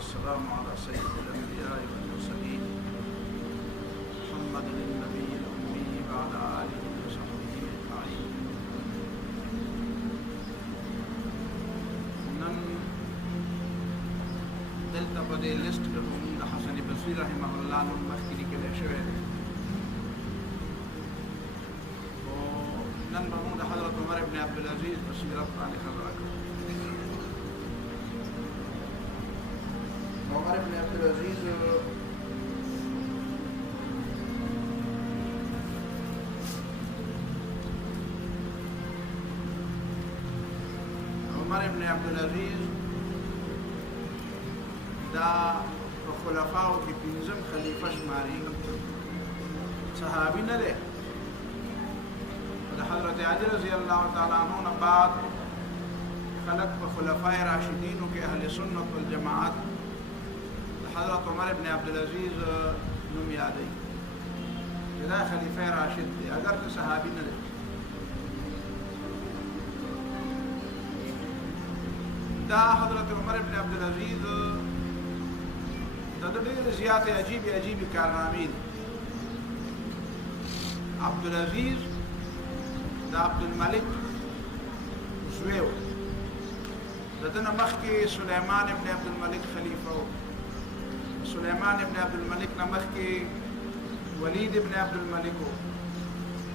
वस्सलाम अला सय्यिदिल अंबिया वल मुरसलीन मुहम्मदिन नबील उम्मी व अला आलिहि व सहबिहि अजमईन। नन दलता पर लिस्ट करूँ हसन बसरी रहमहुल्लाह ने मखकिनी के लिए शवे तो नन महमूद हज़रत उमर इब्न अब्दुल अज़ीज़ बसीरत पाने खबर उमर इब्न अब्दुल अज़ीज़ उमर इब्न अब्दुल अज़ीज़ दा खुलफाओं की पिंजम खलीफा शुमारी सहाबी न दे हज़रत अली रज़ी अल्लाह ताला अन्हु न बाद खलक व खुलफाए राशिदीन के अहले सुन्नत वल जमाअत हज़रत उमर इब्न अब्दुल अज़ीज़ नुम याद जदा खलीफा राशिद थे अगर तो सहाबी न दे दा हज़रत उमर इब्न अब्दुल अज़ीज़ ढेर ज़्यादा अजीब कारनामे अब्दुल अज़ीज़ दा अब्दुल मलिक ज़ुवेव ददन मख के सुलेमान इब्न अब्दुल मलिक खलीफा सुलेमान इब्न अब्दुल मलिक नमख के वलीद इब्न अब्दुल मलिक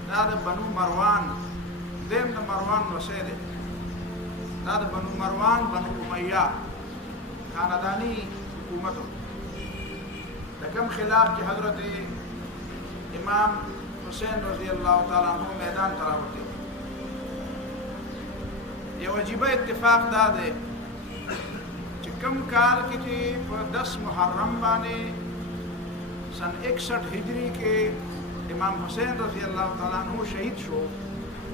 दाद बनु मरवान देम न मरवान वसैद दाद बनु मरवान बनु उमैया खानदानी हुकूमत कम खिलाफ के हजरत इमाम हुसैन रज़ी अल्लाह ताला अन्हु मैदान तरावते ये वजीबा इत्तिफाक दादे कम काल की 10 मुहर्रम बाने सन 61 हिजरी के इमाम हुसैन रज़ी अल्लाह ताला अन्हु शहीद शो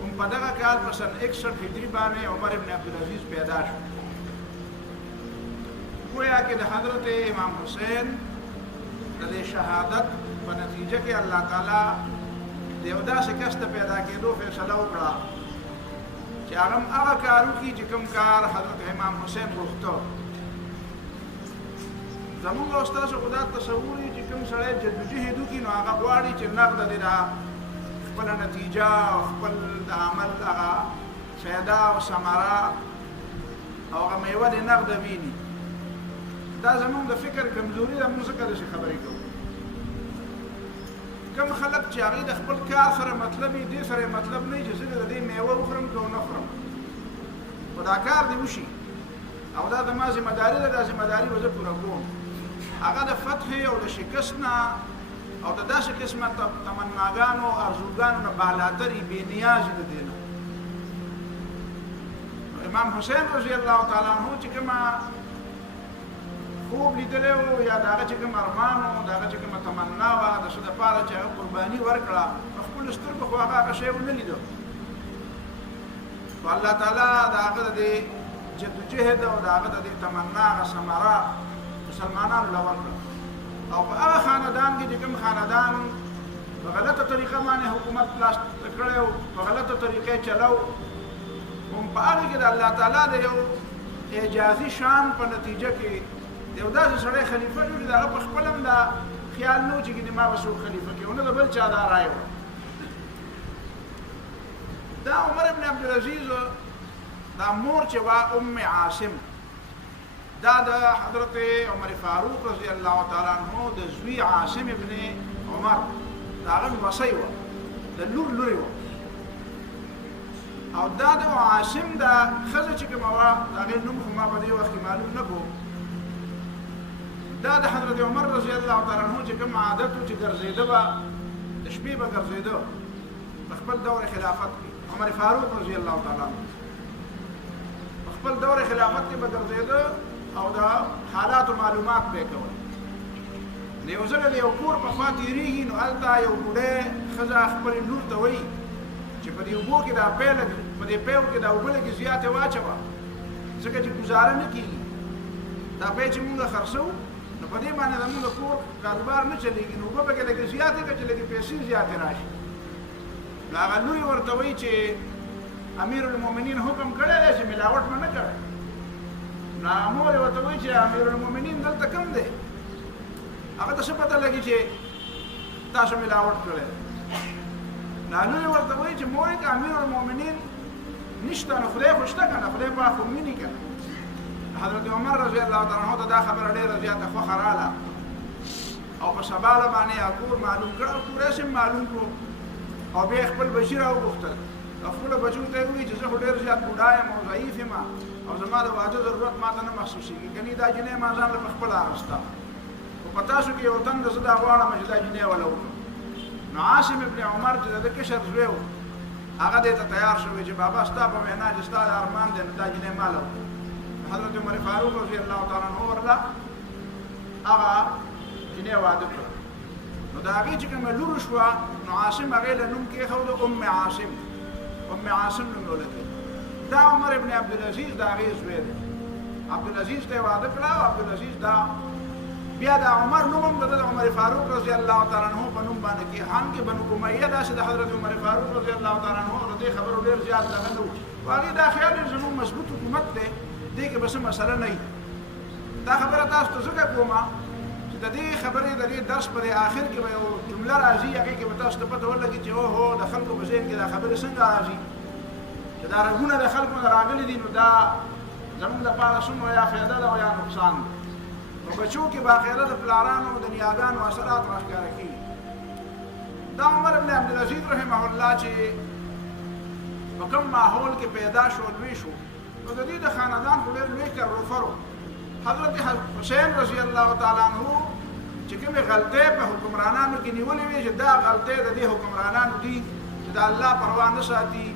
उन पदगा काल पर सन 61 हिजरी बाने उमर इब्न अब्दुल अज़ीज़ पैदा शो गोया कि हजरत इमाम हुसैन दे शहादत पर नतीजे के अल्लाह ताला देवदा से कस्त पैदा के दो फैसला उकड़ा कि आगम आगा कारू की जिकम कार हजरत इमाम हुसैन रुख्तो जमुंगा उस्ताद से खुदा तसवूरी जिकम सड़े जद्दोजहद की नो आगा वाड़ी च नगद देरा खपल नतीजा खपल अमल आगा फायदा और समारा और मेवा दे नगद बीनी दा जमुंग द फिक्र कमजोरी दा मुझे से खबरी को कम खलक चागी द खपल कार सर मतलब ही दे सर मतलब नहीं जैसे दे मेवा उखरम को नखरम खुदाकार दी उशी او دا ما ذمہداری دا ذمہداری وجه پورا کوم هغه د فتح او د شکستنا او د داسې قسمه تمناګانو ارزوګانو نه بالاتري بے نیاز دي نه امام حسین رضی الله تعالی عنہ چې کما خوب لیدلو یا داغه چې کوم ارمان او داغه چې کوم تمنا وا د څه د پاره چې قرباني ورکړه خپل سترګو خو هغه شی ونه لیدو والله تعالی داغه د جدوجهد او داغه د تمنا غ ثمره مسلمانانو لور او په هغه خاندان کې چې کوم خاندان په غلطه طریقه باندې حکومت لاس کړو په غلطه طریقې چلاو هم په هغه کې د الله تعالی د یو اعجازي شان په نتیجه کې یو داسې سړی خلیفہ جوړ دا په خپل هم دا خیال نو چې ما وسو خلیفہ کې ونه بل چا دا رايو دا عمر ابن عبد العزيز دا مور چې وا ام عاصم دا د حضرت عمر فاروق رضی الله تعالی عنہ د زوی عاصم ابن عمر دا غن وصي و د لوري و او دا د عاصم دا خزه چې کومه وا دا غن نوم خو ما په دې وخت معلوم نه کو دا د حضرت عمر رضی الله تعالی عنہ چې کوم عادت چې ګرځیده با د شپې به ګرځیده خپل دور خلافت کې عمر فاروق رضی الله تعالی عنہ خپل دور خلافت کې به ګرځیده او دا حالات و معلومات به کول یو ځل د یو کور په خوا تېرېږي نو هلته یو بوډۍ ښځه خپلې لور ته وایي چې په دې اوبو کې دا په دې پیو کې دا اوبه لږې زیاتې واچوه ځکه چې ګزاره نه کېږي دا پی چې مونږ خرڅوو نو په دې باندې زمونږ کور کاروبار نه چلېږي نو اوبه پکې لږې زیاتې کړه چې لږې پیسې زیاتې راشي نو هغه لور یې ورته وایي چې امیر المؤمنین حکم کړی دی چې ملاوټ به نه کوئ نو مور ورته وایي چې امیر المؤمنین دلته کوم دی هغه ته څه پته لګي چې تاسو ملاوټ کړی نو ورته وایي چې مور که امیر المؤمنین نشته نو خدای خو شته که نه خدای پاک خو مینې که حضرت عمر رضی الله تعالی عنه ته دا خبره ډېره زیاته خوښه راغله او په سبا باندې کور معلوم کړ او کور یې معلوم کړو او بیا خپل بچی راوغوښتل خپلو بچو ته یې ووایي چې زه خو ډېر زیات بوډا یم او ضعیف یم او زما د واده ضرورت ما ته نه محسوسېږي کني دا جنۍ ما ځان له پخپله اخېسته خو په تاسو کې یو تن د زه دا غواړم چې دا جنۍ وله وکړم نو عاصم ابن عمر چې د کشر زوی و هغه دې ته تیار شوی چې بابا ستا په وینا چې ستا د ارمان دی نو دا جنۍ ما له وکړه حضرت عمر فاروق رضی الله تعالی عنه ورله هغه جنۍ واده کړه نو د هغې چې کومه لور شوه نو عاصم هغې له نوم کېښود ام عاصم ام عاصم نوم یې ولګېد دا عمر ابن عبدالعزیز د هغې زوی دی عبدالعزیز ته یې واده کړه او عبدالعزیز دا بیا د عمر نوم هم د عمر فاروق رضی الله تعالی عنه په نوم باندې کېښان کې بنو امیه داسې د حضرت عمر فاروق رضی الله تعالی عنه د دې خبرو ډېر زیات دغه نه و خو هغې دا خیال یې زموږ مضبوط حکومت دی دې کې به څه مسله نه وي دا خبره تاسو ته ځکه کومه چې د دې خبرې د دې درس پر آخر کې به یو جمله راځي هغې کې به تاسو ته پته ولګي چې اوهو د خلکو په ذهن کې دا خبرې څنګه راځي چې دا رګونه د خلکو نه راغلي دي نو دا زموږ لپاره څومره یا فایده ده او یا نقصان ده نو بچو کې باخره د پلارانو د نیاګانو اثرات راښکاره کېږي دا عمر بن عبدالعزیز رحمه الله چې په کوم ماحول کې پیدا شو لوی شو نو د دې د خاندان خو ډېر لوی کروفر و حضرت حسین رضی الله تعالی عنه چې کومې غلطۍ په حکمرانانو کې نیولې وې چې دا غلطۍ د دې حکمرانانو دي چې د الله پروا نه ساتي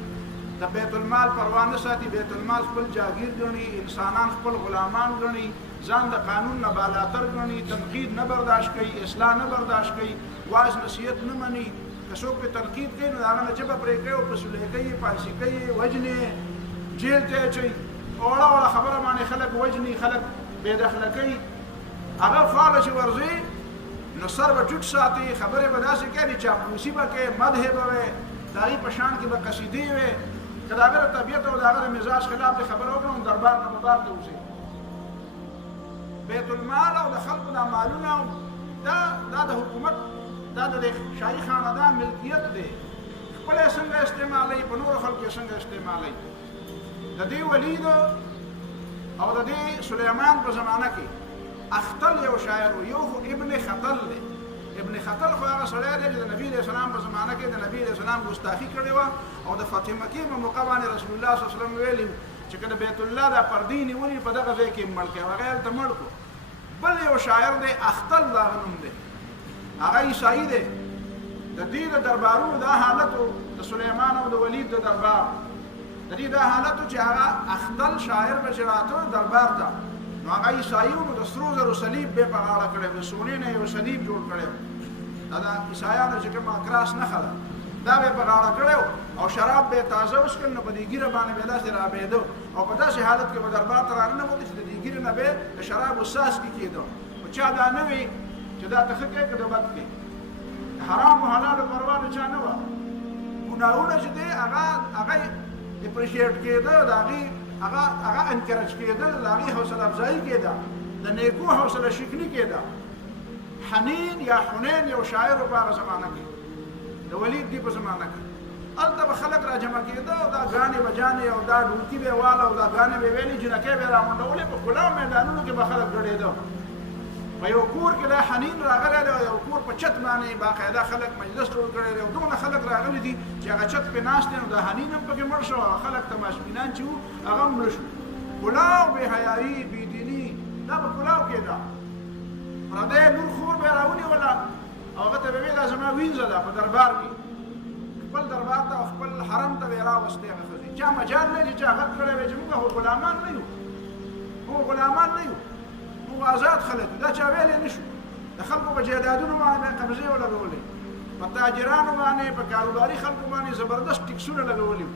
د بیت المال پروا نه ساتي بیت المال خپل جاګیر ګڼي انسانان خپل غلامان ګڼي ځان د قانون نه بالاتر ګڼي تنقید نه برداشت کوي اصلاح نه برداشت کوي واعظ نصیحت نه مني که څوک پرې تنقید کوي نو د هغه نه ژبه پرې کوي او پسولې کوي پانسي کوي وجنې جیل ته اچوي اوړه وړه خبره باندې خلک وجني خلک بېدخله کوي هغه فعاله چې ورځي نو سر به ټیټ ساتي خبرې به داسې کوي چاپلوسي به کوي مدح به وي د هغې په شان کې به قصیدې وي که د هغه د طبیعت او د هغه د مزاج خلاف د خبره وکړو دربار نه به بار ته وځي بیت المال او د خلکو دا مالونه دا د حکومت دا د شاهي خاندان ملکیت دی خپل یې څنګه استعمالوي په نورو خلکو یې څنګه استعمالوي د دې ولید او د دې سلیمان په زمانه کې اختل یو شاعر یو خو ابن خطل دی ابن خطل خو هغه سړی دی چې د نبي علیه السلام په زمانه کې د نبي علیه السلام ګستاخي کړې وه او د فتح مکې په موقع باندې رسول الله صلی الله علیه وسلم ویلي چې که د بیت الله دا پردې نیولي په دغه ځای کې مړ کړي هغه هلته مړ کړو بل یو شاعر دی اختل د هغه نوم دی هغه عیسایي دی د دې د دربارونو دا حالت د سلیمان او د ولید د دربار د دې دا حالت چې هغه اختل شاعر به چې راته دربار ته نو هغه عیسایي نو د سرو زرو صلیب به په غاړه کړی د سونې نه یو صلیب جوړ کړی دا د عیسایانو چې کومه اکراس نښه ده دا به په غاړه کړی او شراب به تازه وڅښل نو په دې ږیره باندې به داسې رابېده او په داسې حالت کې به دربار ته راننوته چې د دې ږیرې نه به د شرابو څاڅکي کېده خو چا دا نه وي چې دا ته ښه کوې که د بد کوې د حرام و حلالو پروا د چا نه وه ګناهونه چې دی هغه اپریشیټ کېده د هغه انکرج کېدل د هغې حوصله افزایي کېده د نیکو حوصله شکني کېده حنین یا حنین یو شاعر په هغه زمانه کې د ولید دی په زمانه کې هلته به خلک را جمع کېده او دا ګانې بجانې او دا ډولکي به یې واله او دا ګانې به یې ویلې جنکۍ به یې راغونډولې په کلاو میدانونو کې به خلک ګډېده په یو کور کې دا حنین راغلی دی او یو کور په چت باندې باقاعده خلک مجلس جوړ کړی دی او دومره خلک راغلي دي چې هغه چت پې ناست دی نو د حنین هم پکې مړ شو هغه خلک تماشبینان چې وو هغه هم مړه شو کلاو بې حیایي بېدیني دا په کلاو کې ده پردی نور خور به یې راونیوله او هغه ته به ویل دا زما وینځه ده په دربار کې خپل دربار ته او خپل حرم ته به یې راوستې هغه ښځې چا مجال نه دی چې هغه کړی وی چې موږ خو غلامان نه یو موږ غلامان نه یو موږ آزاد خلک دا چا ویلی نه شو د خلکو په جایدادونو باندې قبضې ولګولې په تاجرانو باندې په کاروباري خلکو باندې زبردست ټکسونه لګولي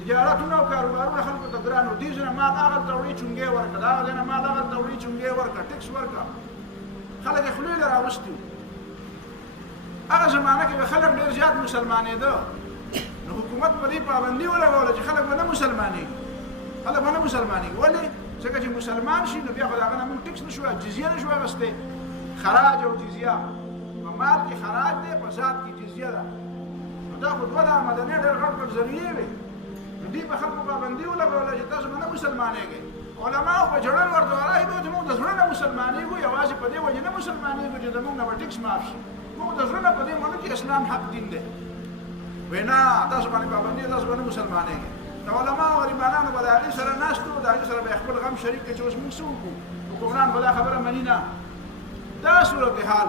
تجارتونه او کاروبارونه خلکو ته ګران و دې ځای نه مال هغلته وړي چونګې ورکړه د هغه ځای نه مال هغلته وړي چونګې ورکړه ټکس ورکړه خلک یې خولې له راوستي هغه زمانه کې به خلک ډېر زیات مسلمانېده نو حکومت په دې پابندي ولګوله چې خلک به نه مسلمانېږي خلک به نه مسلمانېږي ولې ځکه چې مسلمان شي نو بیا خو د هغه نه موږ ټکس نه شو جزیه نه شو اخیستی خراج او جزیه په مال کې خراج دی په ذات کې جزیه ده نو دا خو دوه د مدني ډېر غټ غټ ذریعې وې نو دوی په خلکو پابندي ولګوله چې تاسو به نه مسلمانېږئ علماو په جړل ورته وایي چې موږ د زړه نه مسلمانېږو یوازې په دې وجې نه مسلمانېږو چې زموږ نه به ټکس معاف شي موږ د زړه نه په دې منو چې اسلام حق دین دی وایي نه تاسو باندې پابندي تاسو به نه مسلمانېږئ د علماو غریبانانو به د هغې سره ناست وو د هغې سره به یې خپل غم شریک کړي چې اوس موږ څه وکړو حکمران به دا خبره مني نه دا صورتحال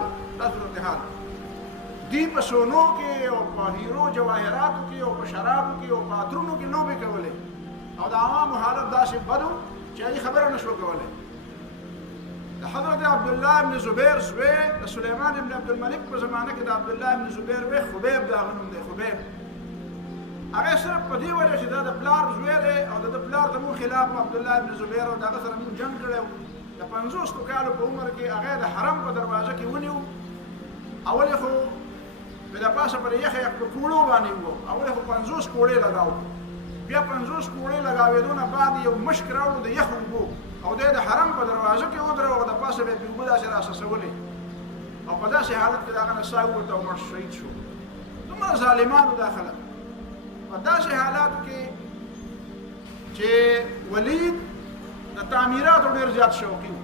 دوی په سونو کې او په هیرو جواهراتو کې او په شرابو کې او په عطرونو کې لوبې کولې او د عوامو حالت داسې بد و چې هغې خبره نه شوه کولی د حضرت عبدالله ابن زبیر زوی د سلیمان ابن عبدالملک په زمانه کې د عبدالله ابن زبیر وی خبیب د هغه نوم دی خبیب هغه صرف په دې وجه چې دا د پلار زوی دی او د پلار د مون خلاف عبدالله ابن زبیر او د هغه سره مون جنګ کړی د 50 کالو په عمر کې هغه د حرم په دروازه کې ونیو اول یې خو په د پاسه پر یخه په کوړو باندې وو اول یې خو 50 کوړې لګاو بیا 50 کوړې لګاوېدو نه بعد یو مشک راوړو د یخ اوبو او د حرم په دروازه کې ودرو او د پاسه به اوبه داسې راسسولې او په داسې حالت کې د هغه نه ساه ووته او مړ شهید شو دومره ظالمانو دا خلک په داسې حالاتو کې چې ولید د تعمیراتو ډېر زیات شوقي و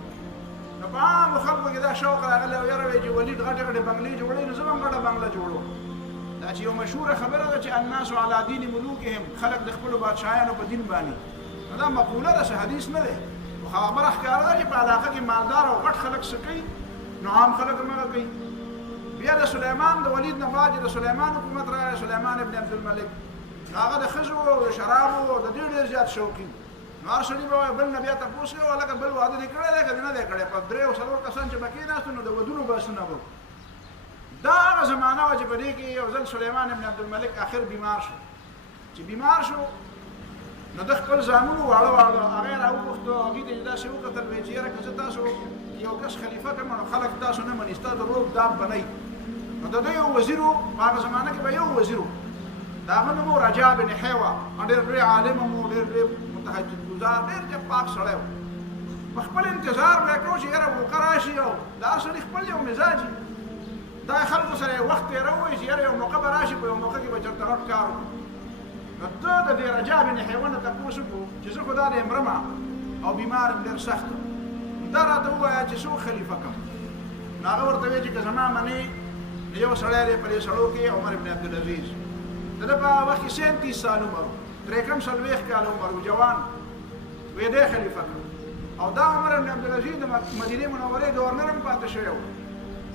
نو په عامو خلکو کې دا شوق راغلی او یاره وایي چې ولید غټې غټې بنګلې جوړوي نو زه به هم غټه بنګله جوړوم دا چې یو مشهوره خبره ده چې الناس علی دین ملوکهم خلک د خپلو بادشاهانو په دین باندې نو دا مقوله ده حدیث نه دی خبره ښکاره ده چې په علاقه کې مالدار او غټ خلک څه کوي نو عام خلک هم هغه کوي بیا د سلیمان د ولید نه بعد چې د سلیمان حکومت راغی سلیمان ابن عبدالملک هغه د ښځو او د شرابو او د دې ډېر زیات شوقي نو هر سړي به وایي بل نه بیا تپوس کوي هلکه بل واده دې کړی دی که دې نه دی کړی په 3 او 4 کسان چې به کېناستو نو د ودونو بحثونه به دا هغه زمانه وه چې په دې کې یو ځل سلیمان ابن عبدالملک آخر بیمار شو چې بیمار شو نو د خپل زامنو واړه واړه هغه یې راوپوښتو هغوی ته یې داسې وکتل وایي چې یاره که زه تاسو یو کس خلیفه کړم نو خلک تاسو نه مني ستا د روب داب بنئ نو د دوی یو وزیر و په هغه زمانه کې به یو وزیر و د هغه نوم و رجا بن حیوه ډېر لوی عالم و ډېر لوی متهجد ګزار ډېر پاک سړی و په خپل انتظار به یې کوو چې یاره موقع راشي او د هر سړي خپل یو مزاج دا خلکو سره یې وخت تېروي چې یاره یو موقع به راشي په یو موقع کې به چېرته غټ کار وکړو نو ده د دې رجا بن حیوه نه تپوس وکړو چې زه خو دا دی مرمه او بیمار یم ډېر سخت دا راته ووایه چې څوک خلیفه کړم نو هغه ورته وایي چې که زما منې یو سړی دی په دې سړو کې عمر بن عبدالعزیز د ده په وخت کې 37 سال عمر و 43 کاله عمر و جوان وی دی خلیفه کړم او دا عمر بن عبدالعزیز د مدینې منورې ګورنر هم پاتې شوی و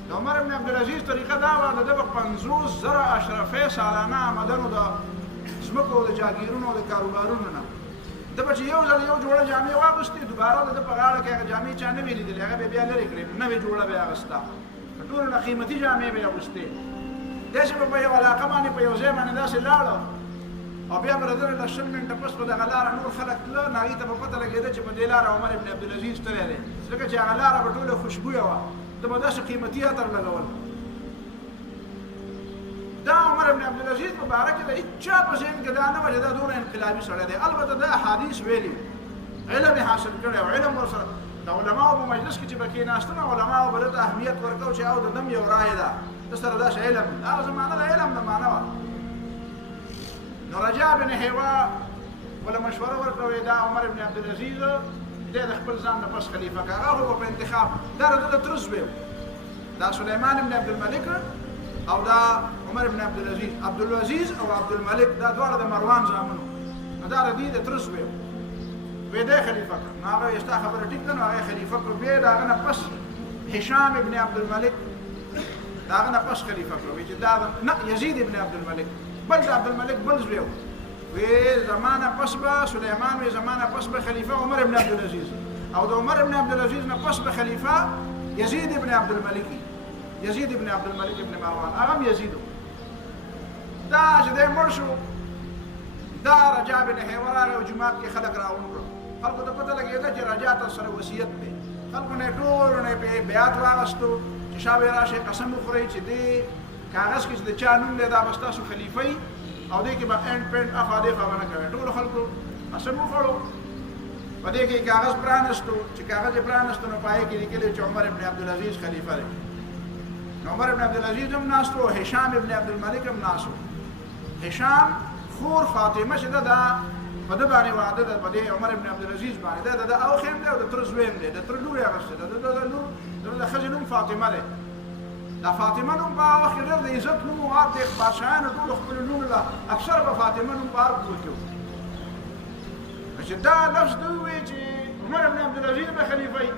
د عمر بن عبدالعزیز طریقه دا وه د ده به 50,000 اشرفۍ سالانه آمدنو د ځمکو د جاګیرونو او د کاروبارونو نه ده به چې یو ځل یو جوړه جامې واغوستې دوباره د ده په غاړه کې هغه جامې چا نه وې لیدلې هغه به بیا لرې کړې نوې جوړه به یې اغوسته په ټولو نه قیمتي جامې به یې اغوستې داسې به په یو علاقه باندې په یو ځای باندې داسې لاړه او بیا به د ده نه 20 منټه پس په دغه لاره نور خلک تله نو هغې ته به پته لګېده چې په دې لاره عمر بن عبدالعزیز تللی دی ځکه چې هغه لاره به ټوله خوشبویه وه ده به داسې قیمتي عطر لګول دا عمر بن عبدالعزیز په باره کې د هېچا په ذهن کې دا نه وه چې دا دونه انقلابي سړی دی البته دا احادیث ویلي علم یې حاصل کړی او علم ورسره د علماو په مجلس کې چې به کېناستل نو علماو به دته اهمیت ورکوو چې او د دم یو رایې ده ده سره داسې علم هغه زمانه د علم زمانه وه نو رجا بن حیوه وله مشوره ورکړه دا عمر بن عبدالعزیز دی د خپل ځان نه پس خلیفه که هغه خو په انتخاب دا د ده تره زوی دا سلیمان بن عبدالملک او دا عمر بن عبدالعزیز عبدالعزیز او عبدالملک دا دواړه د مروان زامنو نو دا د دې د تره زوی وی دی خلیفه کړه نو هغه یې ستا خبره ټیک ده نو هغه یې خلیفه کړو بیا د هغه نه پس هشام ابن عبدالملک د هغه نه پس خلیفه کړو وی چې دا نه یزید ابن عبدالملک بل د عبدالملک بل زوی وی زمانه پس به سلیمان وی زمانه پس به خلیفه عمر ابن عبدالعزیز او د عمر ابن عبدالعزیز نه پس به خلیفه یزید ابن عبدالملک یزید ابن عبدالملک ابن مروان هغه هم یزید دا چې دی مړ شو دا رجا بن حیوه راغی او جومات کې خلک راغونډ کړل خلکو ته پته لګېده چې رجا ته سره وصیت دی خلکو نه یې ټولو نه یې بیعت واغستو چې شابه راشئ قسم وخورئ چې دې کاغذ کې چې د چا نوم دی دا به ستاسو خلیفه او دې کې به اینډ پینډ اخوا دېخوا به نه کوئ ټولو خلکو قسم وخوړو په دې کې کاغذ پرانستو چې کاغذ پرانستو نو پای کې لیکل چې عمر ابن عبدالعزیز خلیفہ دی. عمر ابن عبدالعزیز هم ناست و هشام ابن عبدالملک هم ناست و. هشام خور فاطمه چې دا په دې باندې وعده ده، په دې عمر ابن عبدالعزیز باندې دا او خیم دی او د تر زویم دی، د تر لور یې اغسته ده، د ښځې نوم فاطمه دی. دا فاطمه نوم په هغه وخت کې ډېر د عزت نوم و، د بادشاهانو ټولو خپل نوم له اکثر به فاطمه نوم په هر کور کې و. چې دا لفظ دوی وایي چې عمر ابن عبدالعزیز به خلیفه وي،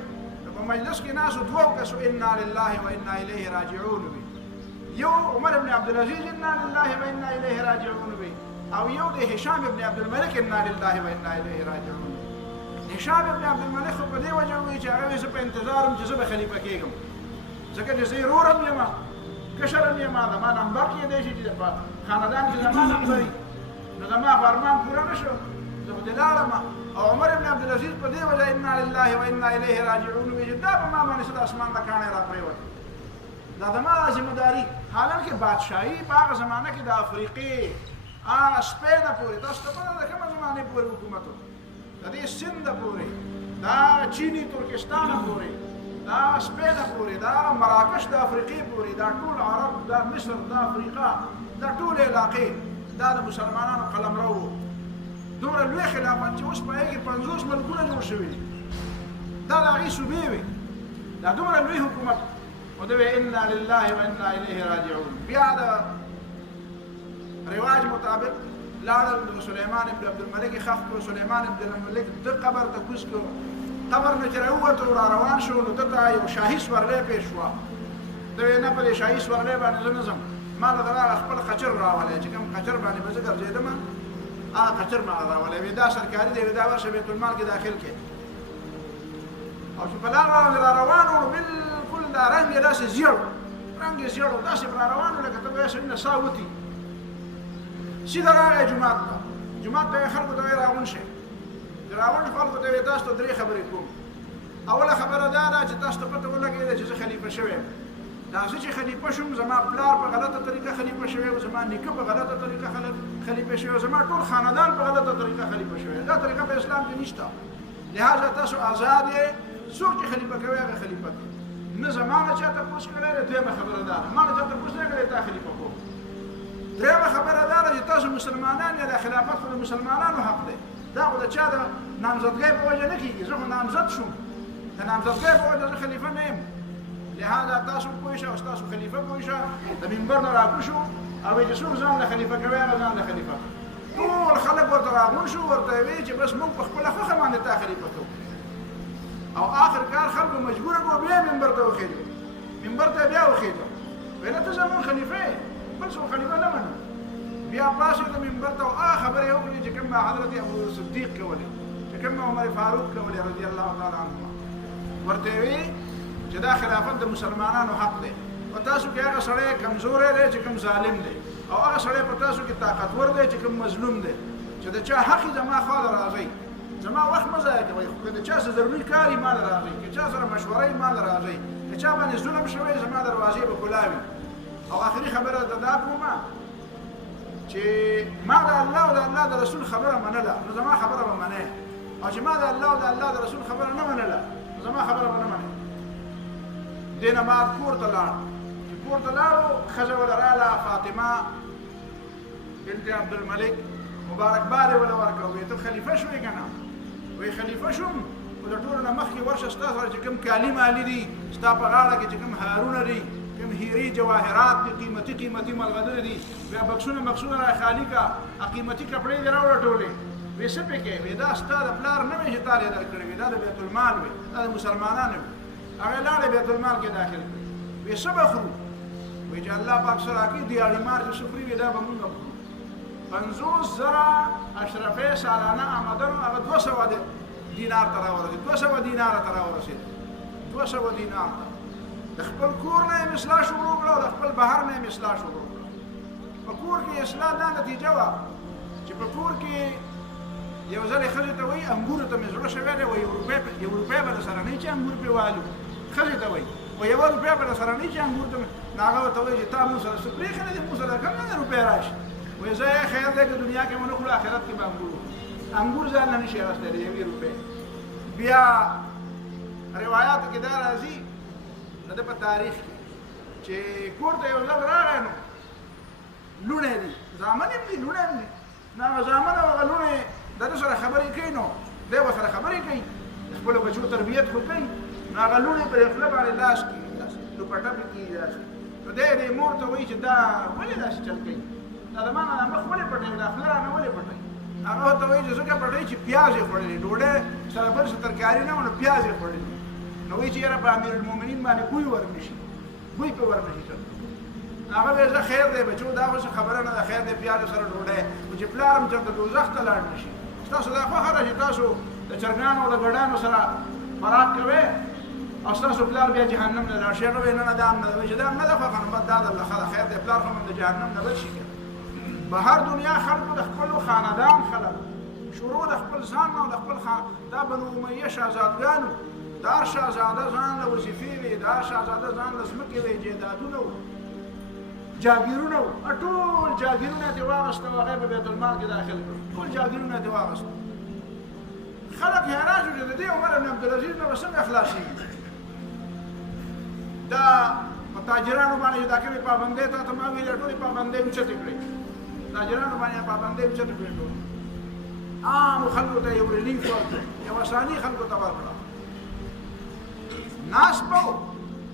په مجلس کې ناسو دوه کسو انا لله و انا الیه راجعون وي. یو عمر ابن عبدالعزیز انا لله و انا الیه راجعون وي، او یو د هشام ابن عبدالملک انا لله و انا الیه راجعون. هشام ابن عبدالملک خو په دې وجه وایي چې هغه زه په انتظار یم چې زه به خلیفه کېږم، ځکه چې زه یې رور هم یم، کشر هم یم، زما نمبر کېدی شي چې په خاندان کې زما نمبر وي، نو زما فرمان پوره نه شو، زه خو دې لاړم. او عمر ابن عبدالعزیز په دې وجه انا لله و انا الیه راجعون وایي چې دا په ما باندې څه د اسمان نه کاڼی راپرېوت، دا زما ذمهداري. حالانکه بادشاهي په هغه زمانه کې د افریقې هغه سپینه پورې، تاسو ته پته ده کومه زمانې پورې حکومت و، د دې سنده پورې، دا چیني ترکستانه پورې، دا سپینه پورې، دا مراکش د افریقې پورې، دا ټول عرب، دا مصر، دا افریقا، دا ټول علاقې دا د مسلمانانو قلمرو و. دومره لوی خلافت چې اوس په هغې کې 50 ملکونه جوړ شوي دي، دا د هغې صوبې وې، دا دومره لوی حکومت. او دوی انا لله و انا الیه راجعون. بیا د رواج مطابق لاړل د سلیمان ابن عبدالملک خښ کړو، سلیمان ابن عبدالملک د قبر ته کوز کړو، قبر نه چې راووتو را روان شو نو دته یو شاهي سورلی پیش شوه. دوی نه په دې شاهي سورلی باندې زه نه ځم، ما له دغه خپل خچر راولی چې کوم خچر باندې به زه ګرځېدم هغه خچر ما راولی وي، دا سرکاري دی، دا ورشه بیت المال کې داخل کې. او چې په لار باندې را روان وو بالکل دا رنګ یې داسې زیړ، رنګ یې زیړ و، داسې را روان وو لکه ته به یې سړي ساه وتي. سیده راغی جومات ته، جومات ته یې خلکو ته ویې راغونډ شئ، چې راغونډ خلکو ته یې تاسو ته 3 خبرې کوم. اوله خبره دا ده چې تاسو ته پته ولګېده چې زه خلیفه شوی یم. دا زه چې خلیفه شوم زما پلار په غلطه طریقه خلیفه شوی و، زما نیکه په غلطه طریقه خلیفه شوی و، زما ټول خاندان په غلطه طریقه خلیفه شوی. دا طریقه په اسلام کې نشته، لهذا تاسو آزاد یې، څوک چې خلیفه کوي هغه خلیفه کوي. نه زما نه چا تپوس کړی دی، دویمه خبره دا ده ما نه چا تپوس نه کړی تا خلیفه کوم. درېیمه خبره دا ده چې تاسو مسلمانان یې، د خلافت خو د مسلمانانو حق دی، دا خو د چا د نامزدګۍ په وجه نه کېږي. زه خو نامزد شوم، د نامزدګۍ په وجه زه خلیفه نه یم، لهذا تاسو پوه شه او ستاسو خلیفه پوه شه. د منبر نه راکوز شو او وایي چې څوک ځان له خلیفه کوي هغه ځان له خلیفه کوي. ټول خلک ورته راغونډ شو، ورته یې وایي چې بس موږ په خپله خوښه باندې تا خلیفه کوو. او آخر کار خلکو مجبوره کړو، بیا منبر ته وخېدو، منبر ته بیا وخېدو، ویل ته زموږ خلیفه یې، بل څوک خلیفه نه منو. بیا پاڅېدو منبر ته او هغه خبرې وکړې چې کوم حضرت ابو صدیق کولې، چې کوم عمر فاروق کولې رضی الله تعالی عنهما. ورته یې وایي چې دا خلافت د مسلمانانو حق دی، په تاسو کې هغه سړی کمزوری دی چې کوم ظالم دی، او هغه سړی په تاسو کې طاقتور دی چې کوم مظلوم دی. چې د چا حق زما خواله راځئ، زما وخت مه ضایع کوئ، که د چا څه ضروري کار یې ماله راځئ، که چا سره مشوره یې ماله راځئ، که چا باندې ظلم شوی زما دروازې به کلاوي. او آخري خبره دا کومه چې ما د الله او د الله د رسول خبره منله نو زما خبره به منې، او چې ما د الله او د الله د رسول خبره نه منله نو زما خبره به نه منې. دې نه بعد کور ته لاړ، چې کور ته لاړو ښځه وله راله فاطمه بنت عبدالملک، مبارکباد یې وله ورکړه، وایي ته خلیفه شوې که نه؟ وایي خلیفه شوم، خو د ټولو نه مخکې ورشه ستا سره چې کوم کالي مالي دي، ستا په غاړه کې چې کوم هارونه دي، کوم هیرې جواهرات دي، قیمتي قیمتي ملغلرې دي، بیا بکسونه مکسونه را خالي که، قیمتي کپړې دې راوړه ټولې. وایي څه پې کوې؟ وایي دا ستا د پلار نه وي چې تا دې درکړې وي، دا د بیت المال وي، دا د مسلمانانو وي. هغې لاړې بیت المال کې داخل کړې. وایي څه به خورو؟ وایي چې الله پاک څه راکړي دیاړي مار چې څه خوري وي دا به مونږ خورو. 50,000 اشرفۍ سالانه آمدن و هغه 200 دینار ته راورسېد، 200 دیناره ته راورسېد، 200 دینار ته. د خپل کور نه یې اصلاح شروع کړه او د خپل بهر نه یې اصلاح شروع کړه. په کور کې اصلاح دا نتیجه وه چې په کور کې یو ځل یې ښځې ته وایي انګورو ته مې زړه شوی دی، وایي یو روپۍ به درسره نه وي چې انګور پرې والو. ښځې ته وایي وایي 1 روپۍ به درسره نه وي چې انګور ته نو هغه ورته وایي چې تا موږ سره څه پرېښی دی، موږ سره کم نه دی روپۍ راشي. وایي زه یې خیر دی که دنیا کې ونه خورو آخرت کې به انګور وخورو. انګور ځان نه نشي اخیستی د 1 روپۍ. بیا روایاتو کې دا راځي د په تاریخ کې چې کور ته یو ځل راغی نو لوڼې دي زامن یې دي لوڼې هم دي نو هغه زامن او هغه لوڼې د ده سره خبرې کوي نو دی ورسره خبرې کوي د خپلو بچو تربیت خو کوي نو هغه لوڼې پرې خوله باندې لاس کړي داسې دوپټه پرې کړي داسې نو دی دې مور ته وایي چې دا ولې داسې چل کوي دا د ما نه دا مخ ولې پټوي دا خوله رانه ولې پټوي هغه ورته وایي چې ځکه پټوي چې پیاز یې خوړلي ډوډۍ سره بل څه ترکاري نه وه نو پیاز یې خوړلي نو وایي چې یاره په امیرالمؤمنین باندې بوی ورنشي بوی په ورنشي هغه وایي زه خیر دی بچو دا خو څه خبره نه ده خیر دی پیازو سره ډوډۍ خو چې پلار هم چېرته دوزخ ته لاړ نه شي ستاسو دا خوښه ده چې تاسو د چرګانو او د ګډانو سره خوراک کوئ او ستاسو پلار بیا جهنم نه لاړ شي هغه وایي نه دا هم نه ده وایي چې دا هم نه ده خوښه نو بس دا درله ښه ده خیر دی پلار خو هم د جهنم نه بچ شي که بهر دنیا خلکو د خپلو خاندان خلک شروع د خپل ځان نه او د خپل دا بنو امیه شهزادګانو دا هر شهزاده ځان له وظیفې وې دا هر شهزاده ځان له ځمکې وې جایدادونه وو جاګیرونه وو ټول جاګیرونه یې واغېسته او هغه یې په بیت المال کې داخل کړل ټول جاګیرونه یې واغېسته خلک حیران شو چې د دې عمر بن عبدالعزیز نه به څنګه خلاصېږي دا په تاجرانو باندې چې دا کومې پابندۍ تا ته ما ویلې ټولې پابندۍ اوچتې کړې تاجرانو باندې پابندۍ اوچتې کړې ټول عامو خلکو ته یو ریلیف ورکړ یو اساني خلکو ته ورکړه ناست به و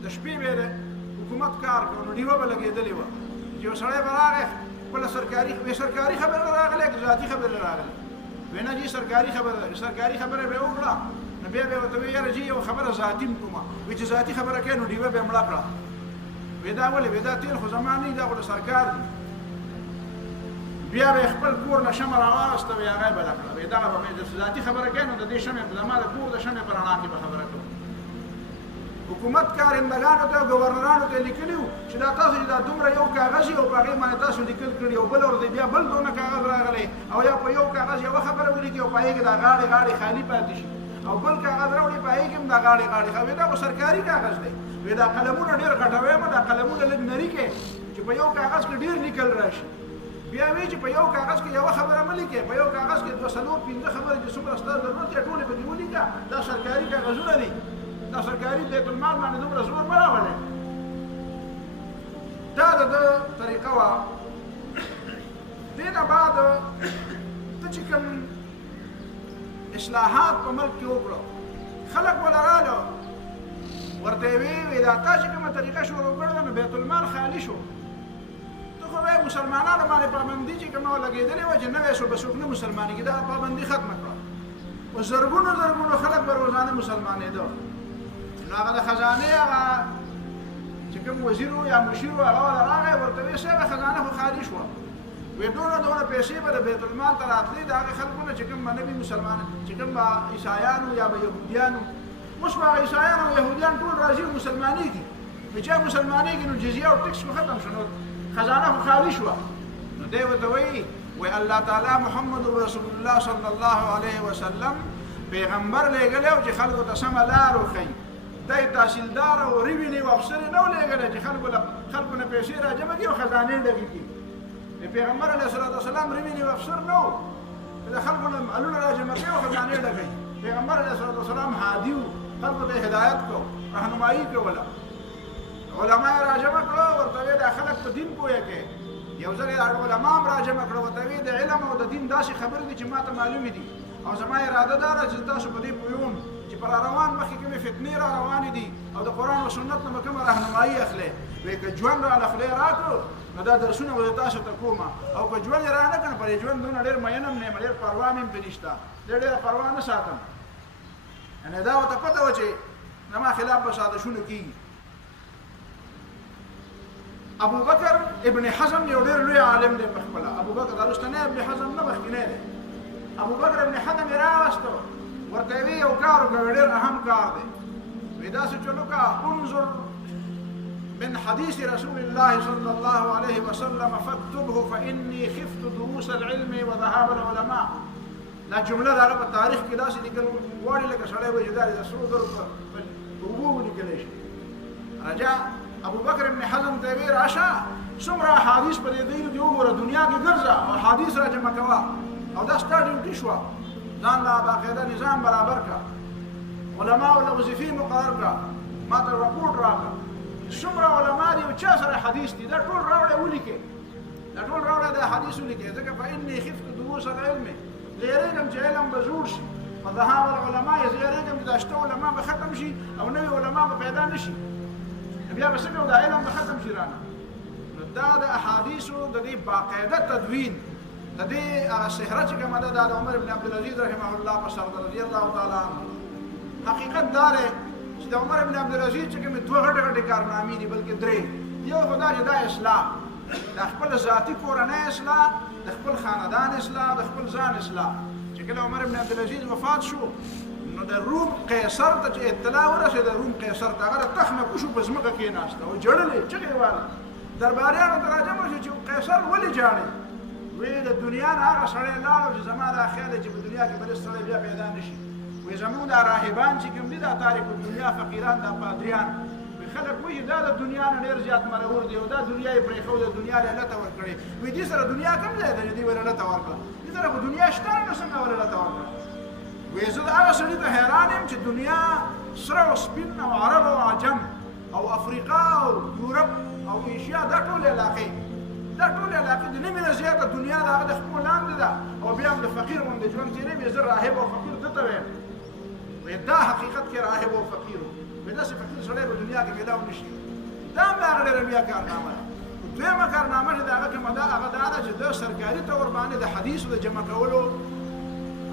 د شپې به د حکومت کار کوو نو ډیوه به لګېدلې وه چې یو سړی به راغی خپله سرکاري خبره راغلی که ذاتي خبره راغلی وی نه جي سرکاري خبره ده سرکاري خبره به یې وکړه نو بیا به یې ورته ویل یاره جي یو خبره ذاتي م کومه وایي چې ذاتي خبره کوې نو ډیوه به یې مړه کړه وی دا ولې وی دا تېل خو زما نه دي دا خو د سرکار دي بیا به یې خپل کور نه شمه راواغېسته وی هغه یې بله کړه وی دغه به مې ذاتي خبره کوې نو د دې شمې زما د کور د شمې په رڼا کې به خبره کوم حکومت کارندګانو ته ګورنرانو ته لیکلي وو چې دا تاسو چې دا دومره یو کاغذ یو په هغې باندې تاسو لیکل کړي او بل ورته بیا بل دونه کاغذ راغلی او یا په یو کاغذ یوه خبره ولیکي او په هغې کې دا غاړې غاړې خالي پاتې شي او بل کاغذ راوړي په هغې کې هم دا غاړې غاړې وایي دا خو سرکاري کاغذ دی وایي دا قلمونه ډېر ګټوی یم دا قلمونه لږ نري کې چې په یو کاغذ کې ډېر لیکل راشي بیا وایي چې په یو کاغذ کې یوه خبره مه لیکې په یو کاغذ کې دوه څلور پنځه خبرې چې څومره ستا ضرورت یې ټولې پکې ولیکه دا سرکاري کاغذونه دي دا سرکاري بیت المال باندې دومره زور مه راولئ دا د ده طریقه وه دې نه بعد ته چې کوم اصلاحات په ملک کې وکړو خلک وله راله ورته یې ویې دا تا چې کومه طریقه شروع کړې ده نو بیت المال خالي شو ته خو وایې مسلمانانو باندې پابندي چې کومه لګېدلې وه چې نوی شو به څوک نه مسلمانېږي دا پابندي ختمه کړه اوس زرګونو خلک به روزانه مسلمانېده نو هغه د خزانې هغه چې کوم وزیر و یا مشیر و هغه وله راغی ورته ویې صاحبه خزانه خو خالي شوه وی دونه پیسې به د بیت المال ته راتلې د هغې خلکو نه چې کوم به نه وي مسلمانان چې کوم به عیسایانو یا به یهودیانو اوس به هغه عیسایان او یهودیان ټول راځي او مسلمانېږي چې چا مسلمانېږي نو جزیه او ټکس خو ختم شو نو خزانه خو خالي شوه نو دی ورته وایي وی الله تعالی محمد رسول الله صلی الله علیه وسلم پیغمبر لېږلی او چې خلکو ته سمه لار وښیي دی تحصیلدار او ریونیو افسر یې نه و لېږلی چې خلکو نه پیسې راجمع کړي او خزانې ډکې کړي پیغمبر علیه الصلاة والسلام ریونیو افسر نه و چې د خلکو نه مالونه راجمع کړي او خزانې ډکوي پیغمبر علیه الصلاة والسلام هادي و خلکو ته هدایت کو رهنمایي کوله علما یې راجمع کړو ورته ویې دا خلک په دین پوهه کې یو ځل یې علما هم راجمع کړو ورته ویې د علم او د دین داسې خبرې دي چې ما ته معلومې دي او زما اراده دا ده چې تاسو په دې پوهوم چې پر روان مخکې کومې فتنې را روانې دي او د قرآن او سنت نه به کومه رهنمایي اخلې وایي که ژوند راله خدای راکړو نو دا درسونه به تاسو ته کوم او که ژوند یې رانه کړم پر دې ژوند دونه ډېر مین هم نه یم ډېر پروا مې هم پرې نشته ډېره پروا نه ساتم یعنې دا ورته پته وه چې زما خلاف به سازشونه کېږي ابو بکر ابن حزم یو ډېر لوی عالم دی په خپله ابو بکر دا رستنی ابن حزم نه مخکینی دی ابو بکر ابن حزم یې راوسته ورته یې یو کار وکړه ډېر اهم کار دی وایي داسې چل وکړه انظر من حديث رسول الله صلى الله عليه وسلم فاكتبه فإني خفت دروس العلم وذهاب العلماء دا جمله دا په تاریخ کې داسې لیکل غواړي لکه سړی وایي چې دا د سرو زرو په اوبو ولیکلی شي رجا ابو بکر ابن حزم ته ویې راشه څومره احادیث په دې دی وګوره دنیا کې ګرځه او احادیث را جمع کوه او دا ستا ډیوټي شوه ځان له باقاعده نظام برابر کړه علماء له وظیفې مقرر کړه، ما ته رپورټ راکړه څومره علما دي او چا سره حدیث دي، دا ټول راوړی ولیکې، دا ټول راوړی دا حدیث ولیکې، ځکه فإني خفت دروس العلم، زه یېرېږم چې علم به جوړ شي، فذهاب العلماء، زه یېرېږم چې دا شته علما به ختم شي او نوي علما به پیدا نه شي، بیا به څه کوو، دا علم به ختم شي رانه. نو دا د احادیثو د دې باقاعده تدوین د دې صحرا چې کومه ده دا د عمر بن عبدالعزیز رحمه الله په سر رضی الله تعالی عنه. حقیقت دا دی چې د عمر بن عبدالعزیز چې کومې دوه غټې غټې کارنامې دي بلکې درې. یو خو دا چې دا اصلاح، د خپل ذاتي کورنۍ اصلاح، د خپل خاندان اصلاح، د خپل ځان اصلاح. چې کله عمر بن عبدالعزیز وفات شو نو د روم قیصر ته چې اطلاع ورسېده، روم قیصر ته هغه د تخت نه کوشو په ځمکه کېناسته او ژړلې چغې یې واله. درباریانو ته راجمع شو چې قیصر ولې ژاړې؟ وی د دنیا نه هغه سړی لاړو چې زما دا خیال دی چې په دنیا کې بل سړی بیا پیدا نه شي. وی زمونږ دا راهبان چې کوم دي دا تاریک الدنیا فقیران، دا پادریان، وی خلک وایي دا د دنیا نه ډېر زیات مرور دی او دا دنیا یې پرېښود، دنیا یې لته ورکړې. وی دې سره دنیا کوم ځای دی چې دې ولې لته ورکړه؟ دې سره خو دنیا شته نو څنګه ولې لته ورکړه؟ وی زه د هغه سړي ته حیران یم چې دنیا سره او سپین او عرب او عجم او افریقا او یورپ او ایشیا دا ټول علاقې، دا ټول علاقې د نیمې نه زیاته دنیا د هغه د خپل لاندې ده او بیا هم د فقیر غوندې ژوند تېروي. وی زه راهب او فقیر ده ته وایم. وی دا حقیقت کې راهب او فقیر و. وی داسې فقیر سړی په دنیا کې پیدا نه شي. دا هم د هغه ډېره لویه کارنامه ده. دویمه کارنامه چې د هغه کومه ده هغه دا ده چې د سرکاري طور باندې د حدیثو د جمع کولو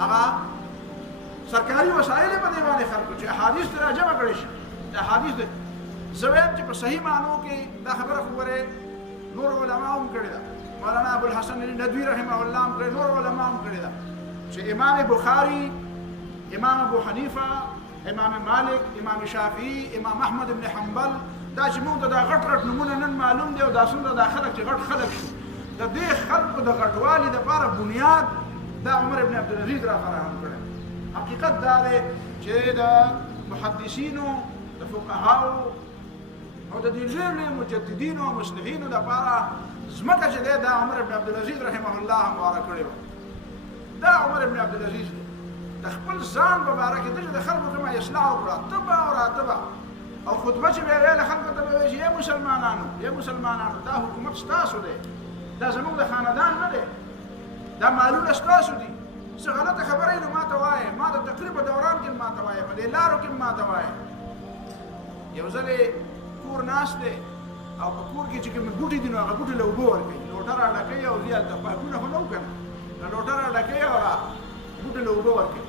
هغه سرکاري وسایل یې په دې باندې خلق کړو چې احادیث ترې راجمع کړی شي. د احادیث زه وایم چې په صحیح معنو کې دا خبره خو ورې نور علما هم کړې ده، مولانا ابوالحسن ندوي رحمه الله هم کړې، نور علما هم کړې ده چې امام بخاري، امام ابو حنیفه، امام مالک، امام شافعي، امام احمد بن حنبل، دا چې موږ ته دا غټ غټ نومونه نن معلوم دي او دا څومره دا خلک چې غټ خلک شو، د دې خلکو د غټوالي دپاره بنیاد دا عمر بن عبدالعزیز را فراهم کړی. حقیقت دا دی چې د محدثینو، د فقهاو او د دې لوی مجددینو او مصلحینو دپاره ځمکه چې دی دا عمر بن عبدالعزیز رحمه الله همواره کړې وه. دا عمر بن عبدالعزیز دی د خپل ځان په باره کې ده چې د خلکو کومه اصلاح وکړه، تبه او راتبه او خطبه چې به یې ویله خلکو ته به وایي چې ای مسلمانانو، ای مسلمانانو دا حکومت ستاسو دی، دا زموږ د خاندان نه دی، دا مالونه ستاسو دي، څه غلطه خبره یې نو ما ته وایه، ما د تقریر په دوران کې ما ته وایه، په دې لارو کې ما ته وایه. یو ځل کور ناست دی او په کور کې چې کوم بوټي دي نو هغه بوټي له اوبه ورکوي، لوټه راډکوي او ځي هلته پایپونه خو نه وو که نه، لوټه راډکوي او هغه بوټي له اوبه ورکوي.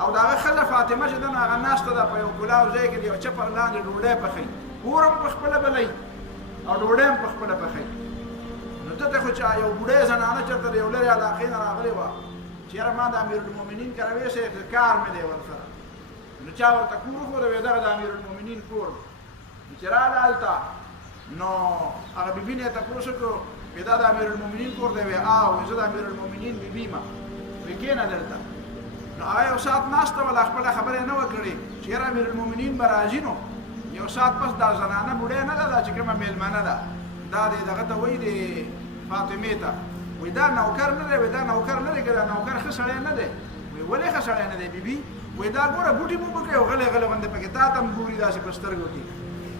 او د هغه ښځه فاطمه چې ده نو هغه ناسته ده په یو کلاو ځای کې د یو چپر لاندې ډوډۍ پخوي، کور هم په خپله بلوي او ډوډۍ هم په خپله پخوي. نو ده ته خو چې یو بوډۍ زنانه چېرته د یو لرې علاقې نه راغلې وه چې یاره ما د امیرالمؤمنین کره ویسې کار مې دی ورسره، نو چا ورته کور وښوده وایي دغه د امیرالمؤمنین کور چې راغله هلته نو هغه بیبي نه یې تپوس وکړو وایي دا د امیرالمؤمنین کور دی؟ وایي وایي زه د امیرالمؤمنین بیبي یم. وایي کښېنه دلته. نو هغه یو ساعت ناسته وله، خپله خبره یې نه وه کړې چې یاره امیرالمؤمنین به راځي. نو یو ساعت پس دا زنانه بوډۍ نه ده، دا چې کومه مېلمنه ده دا د دغه ته وایي د فاطمې ته وایي دا نوکر نه دی، وایي دا نوکر نه دی که دا نوکر ښه سړی نه دی. وایي ولې ښه سړی نه دی بیبي؟ وایي دا ګوره بوټي مو پکې او غلی غلی غوندې پکې تا ته هم ګوري داسې په سترګو کې،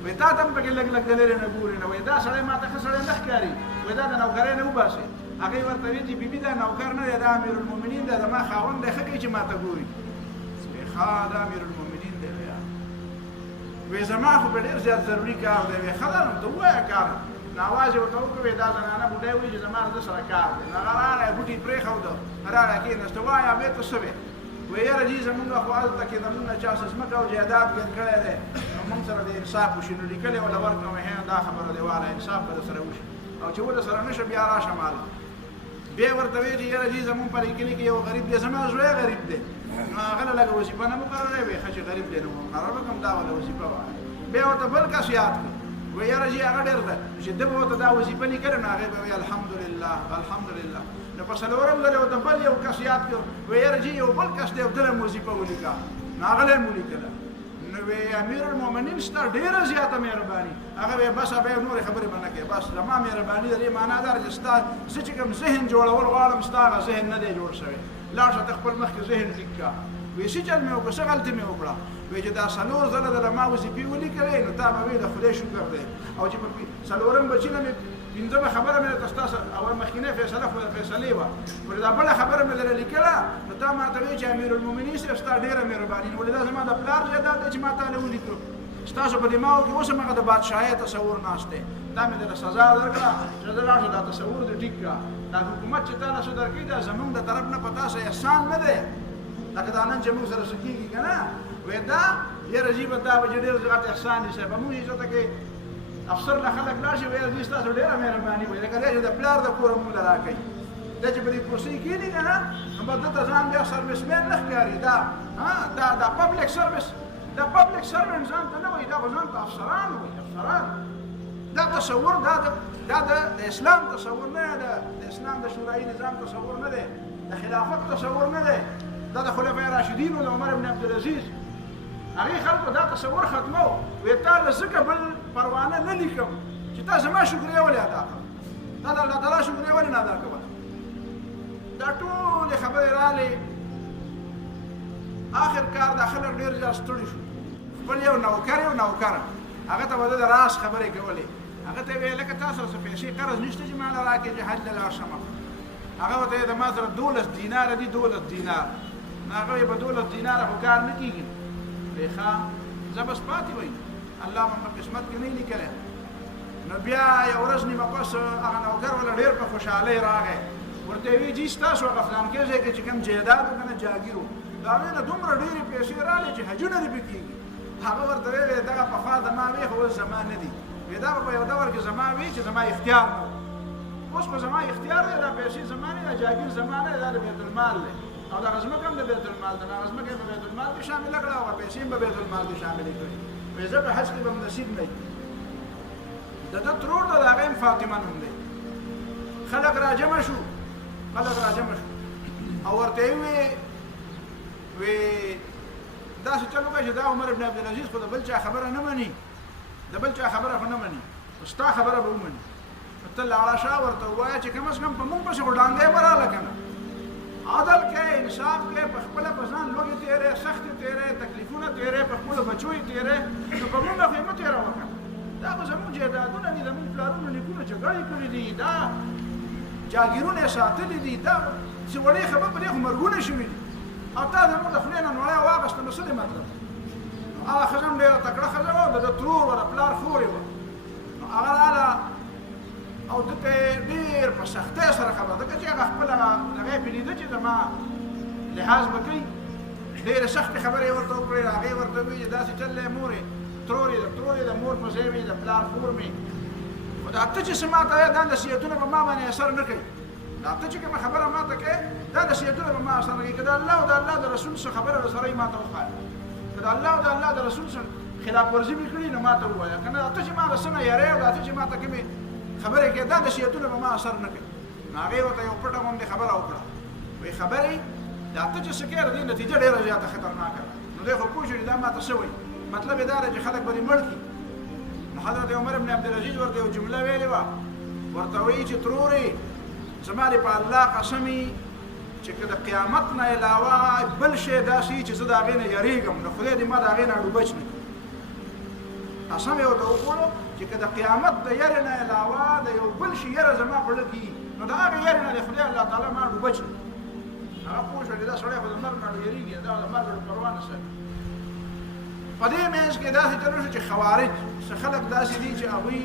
وایي تا ته هم پکې لږ لږ د لرې نه ګوري نه، وایي دا سړی ما ته ښه سړی نه ښکاري، وایي دا د نوکرۍ نه وباسئ. هغې ورته ویل چې بیبي دا نوکر نه دی، دا امیرالمؤمنین دی، زما خاوند دی، ښه کوي چې ما ته ګوري. وایي ښه دا امیرالمؤمنین دی. وایي زما خو به ډېر زیات ضروري کار دی. وایي ښه ده نو ته ووایه کار. نو اواز یې ورته وکړو دا زنانه بوډۍ وایي چې زما د ده سره کار دی. نو هغه راغی بوټي یې پرېښوده، راغی کېناسته، وایه بې ته څه وې؟ وایي یاره جي زمونږ خو هلته کې زمونږ نه چا څه ځمکه او جایداد ګڼ کړی دی، نو مونږ سره د انصاف وشي. نو لیکلې وله ورکړم هې دا خبره دی واله انصاف به در سره وشي، او چې ور سره نشه بیا راشه ماله. بیا ورته وایي چې یاره جي زمونږ په لیکلي کې یو غریب دی، زما زوی غریب دی، نو هغه له لږه وظیفه نه مقرروی. وایي ښه چې غریب دی نو مقرره کړم دا وله وظیفه وایه. بیا ورته بل کس یاد کړ، وایي یاره جي هغه ډېر ده چې ده به ورته دا وظیفه لیکله نو هغې به وایي الحمدلله الحمدلله. نو په څلورم ځل ورته بل یو کس یاد کړ، وایي یاره جي یو بل کس دی او ده له هم وظیفه ولیکه، نو هغه له هم ولیکله. نو وایي امیرالمؤمنین ستا ډېره زیاته مهرباني. هغه وایي بس بیا نورې خبرې به نه کوې، بس زما مهرباني د دې معنا دا چې ستا زه چې کوم ذهن جوړول غواړم ستا هغه ذهن نه دی جوړ شوی، لاړ شه ته خپل مخکې ذهن ټیک کړه. وی څه چل مې وکړه څه غلطي مې وکړه وی چې دا څلور ځله دله ما وظیفې ولیکلې نو تا به وی د خدای شکر دی او چې په څلورم بچي نه مې پنځمه خبره مې درته ستاسو اول مخکینۍ فیصلې وه ولې دا بله خبره مې درله لیکله نو تا ما ته وی چې امیرالمؤمنین صاحب ستا ډېره مهرباني ولې دا زما د پلار جایداد دی چې ما تاله ولیکلو ستاسو په دماغو کې اوس هم هغه د بادشاهۍ تصور ناست دی دا مې درله سزا درکړه چې زه لاړ شو دا تصور دې ټیک کړه دا حکومت چې تا له څه درکوي دا زمونږ د طرف نه په تاسو احسان نه دی لکه دا نن چې موږ سره څه کېږي که نه وی دا یاره جیبه دا به چې ډېر زیات احسان دی صاحب موږ عزته کې افسر له خلک لاړ شي ویل دې ستاسو ډېره مهرباني وایي لکه دی چې د پلار د کوره مونږ له راکوي دی چې په دې کرسۍ کښېني که نه نو به دته ځان بیا سروسمین نه ښکاري دا پبلک سروس دا پبلک سروینټ ځان ته نه وایي دا به ځان ته افسران وایي افسران دا تصور دا د اسلام تصور نه دی د اسلام د شورایي نظام تصور نه دی د خلافت تصور نه دی دا د خلفای راشدینو د عمر بن عبدالعزیز هغې خلکو دا تصور ختمو وی تا له ځکه بل پروانه نه لیکم چې تا زما شکریه ولې ادا کړه تا د الله تعالی شکریه ولې نه ادا کوله دا ټولې خبرې رالې آخر کار دا خلک ډېر زیات ستړي شو خپل یو نوکره هغه ته به د راز خبرې کولې هغه ته یې ویل لکه تا سره څه پیسې قرض نشته چې ما له راکړې چې حج له لاړ شمه هغه ورته یې د ما سره 12 دیناره دي 12 دینار نو هغه یې په 12 دیناره خو کار نه کېږي وی ښه زه بس پاتې وی الله به په قسمت کې نه یې لیکلی نو بیا یو ورځ نیمه پس هغه نوکر وله ډېر په خوشحالۍ راغی ورته یې وی جي ستاسو هغه فلانکې ځای کې چې کوم جایداد و که نه جاګیر و د هغې نه دومره ډېرې پیسې رالې چې حجونه دې پې کېږي هغه ورته ویلې دغه پخوا زما وی خو اوس زما نه دي وی دا به په یو دور کې زما وی چې زما اختیار نه اوس خو زما اختیار دی دا پیسې زما نه دا جاګیر زما نه دا د بیت المال دی او دغه ځمکه هم د بیت المال ده دغه ځمکه یې په بیت المال کې شامله کړه او پیسې هم په بیت المال کې شاملې کړې وایي زه په حج کې به م نصیب نه وي د ده ترور ده د هغې هم فاطمه نوم دی خلک راجمع شو او ورته یې وی داسې چل وکړه چې دا عمر بن عبدالعزیز خو د بل چا خبره نه مني خو ستا خبره به ومني ته لاړه شه ورته ووایه چې کم از کم په مونږ پسې خو ډانګی به راله که نه عدل کې انصاف کې په خپله په ځان لوږې تېرې سختې تېرې تکلیفونه تېرې په خپلو بچو یې تېرې نو په مونږ خو یې مه تېروه که دا خو زمونږ جایدادونه دي زمونږ پلارونو نیکونو جګړې کړي دي دا جاګیرونه یې ساتلي دي دا چې وړې خبر په دې خو مرګونه شوي دي او تا زمونږ د خولې نه نوړی واخېسته نو څه دی مطلب هغه ښځه هم ډېره تکړه ښځه وه د ده ترور وه د پلار خور یې وه نو هغه راله او دته ډېر په سختۍ سره خبره ځکه چې هغه خپل هغه یې پې لیده چې زما لحاظ به کوي ډېرې سختې خبرې یې ورته وکړې هغې ورته وویل چې داسې چل دی مور یې ترور یې د مور په ځای وي د پلار خور مې خو دا ته چې څه ما ته دا نصیحتونه به ما باندې اثر نه کوي دا ته چې کومه خبره ما ته کوې دا نصیحتونه به ما اثر نه کوي که د الله او د الله د رسول څه خبره سره یې ما ته وښایه که د الله او د الله د رسول څه خلاف ورزي مې کړي نو ما ته ووایه که نه ته چې ما له څه نه یېرې او دا ته چې ما ته کومې خبرې کې دا نصیحتونه به ما اثر نه کوي نو هغې ورته یو پټه غوندې خبره وکړه وایي خبرې دا ته چې څه کوې د دې نتیجه ډېره زیاته خطرناکه ده نو دی خو پوه شو چې دا ما ته څه وایي مطلب یې دا دی چې خلک به دې مړ کړي نو حضرت عمر بن عبدالعزیز ورته یو جمله ویلې وه ورته وایي چې ترورې زما دې په الله قسمي چې که د قیامت نه علاوه بل شی داسې چې زه د هغې نه یېرېږم نو خدای دې ما د هغې نه اډوبچ نه کړي قسم یې ورته وخوړو چې که د قیامت د یرې نه علاوه د یو بل شي یره زما په زړه کې نو د هغې یرې نه د خدای الله تعالی ما ډوبچ نه هغه پوه شو چې دا سړی خو د مرګ نه یېرېږي دا د مرګ نه پروا نه ساتي په دې منځ کې داسې چل وشو چې خوارج څه خلک داسې دي چې هغوی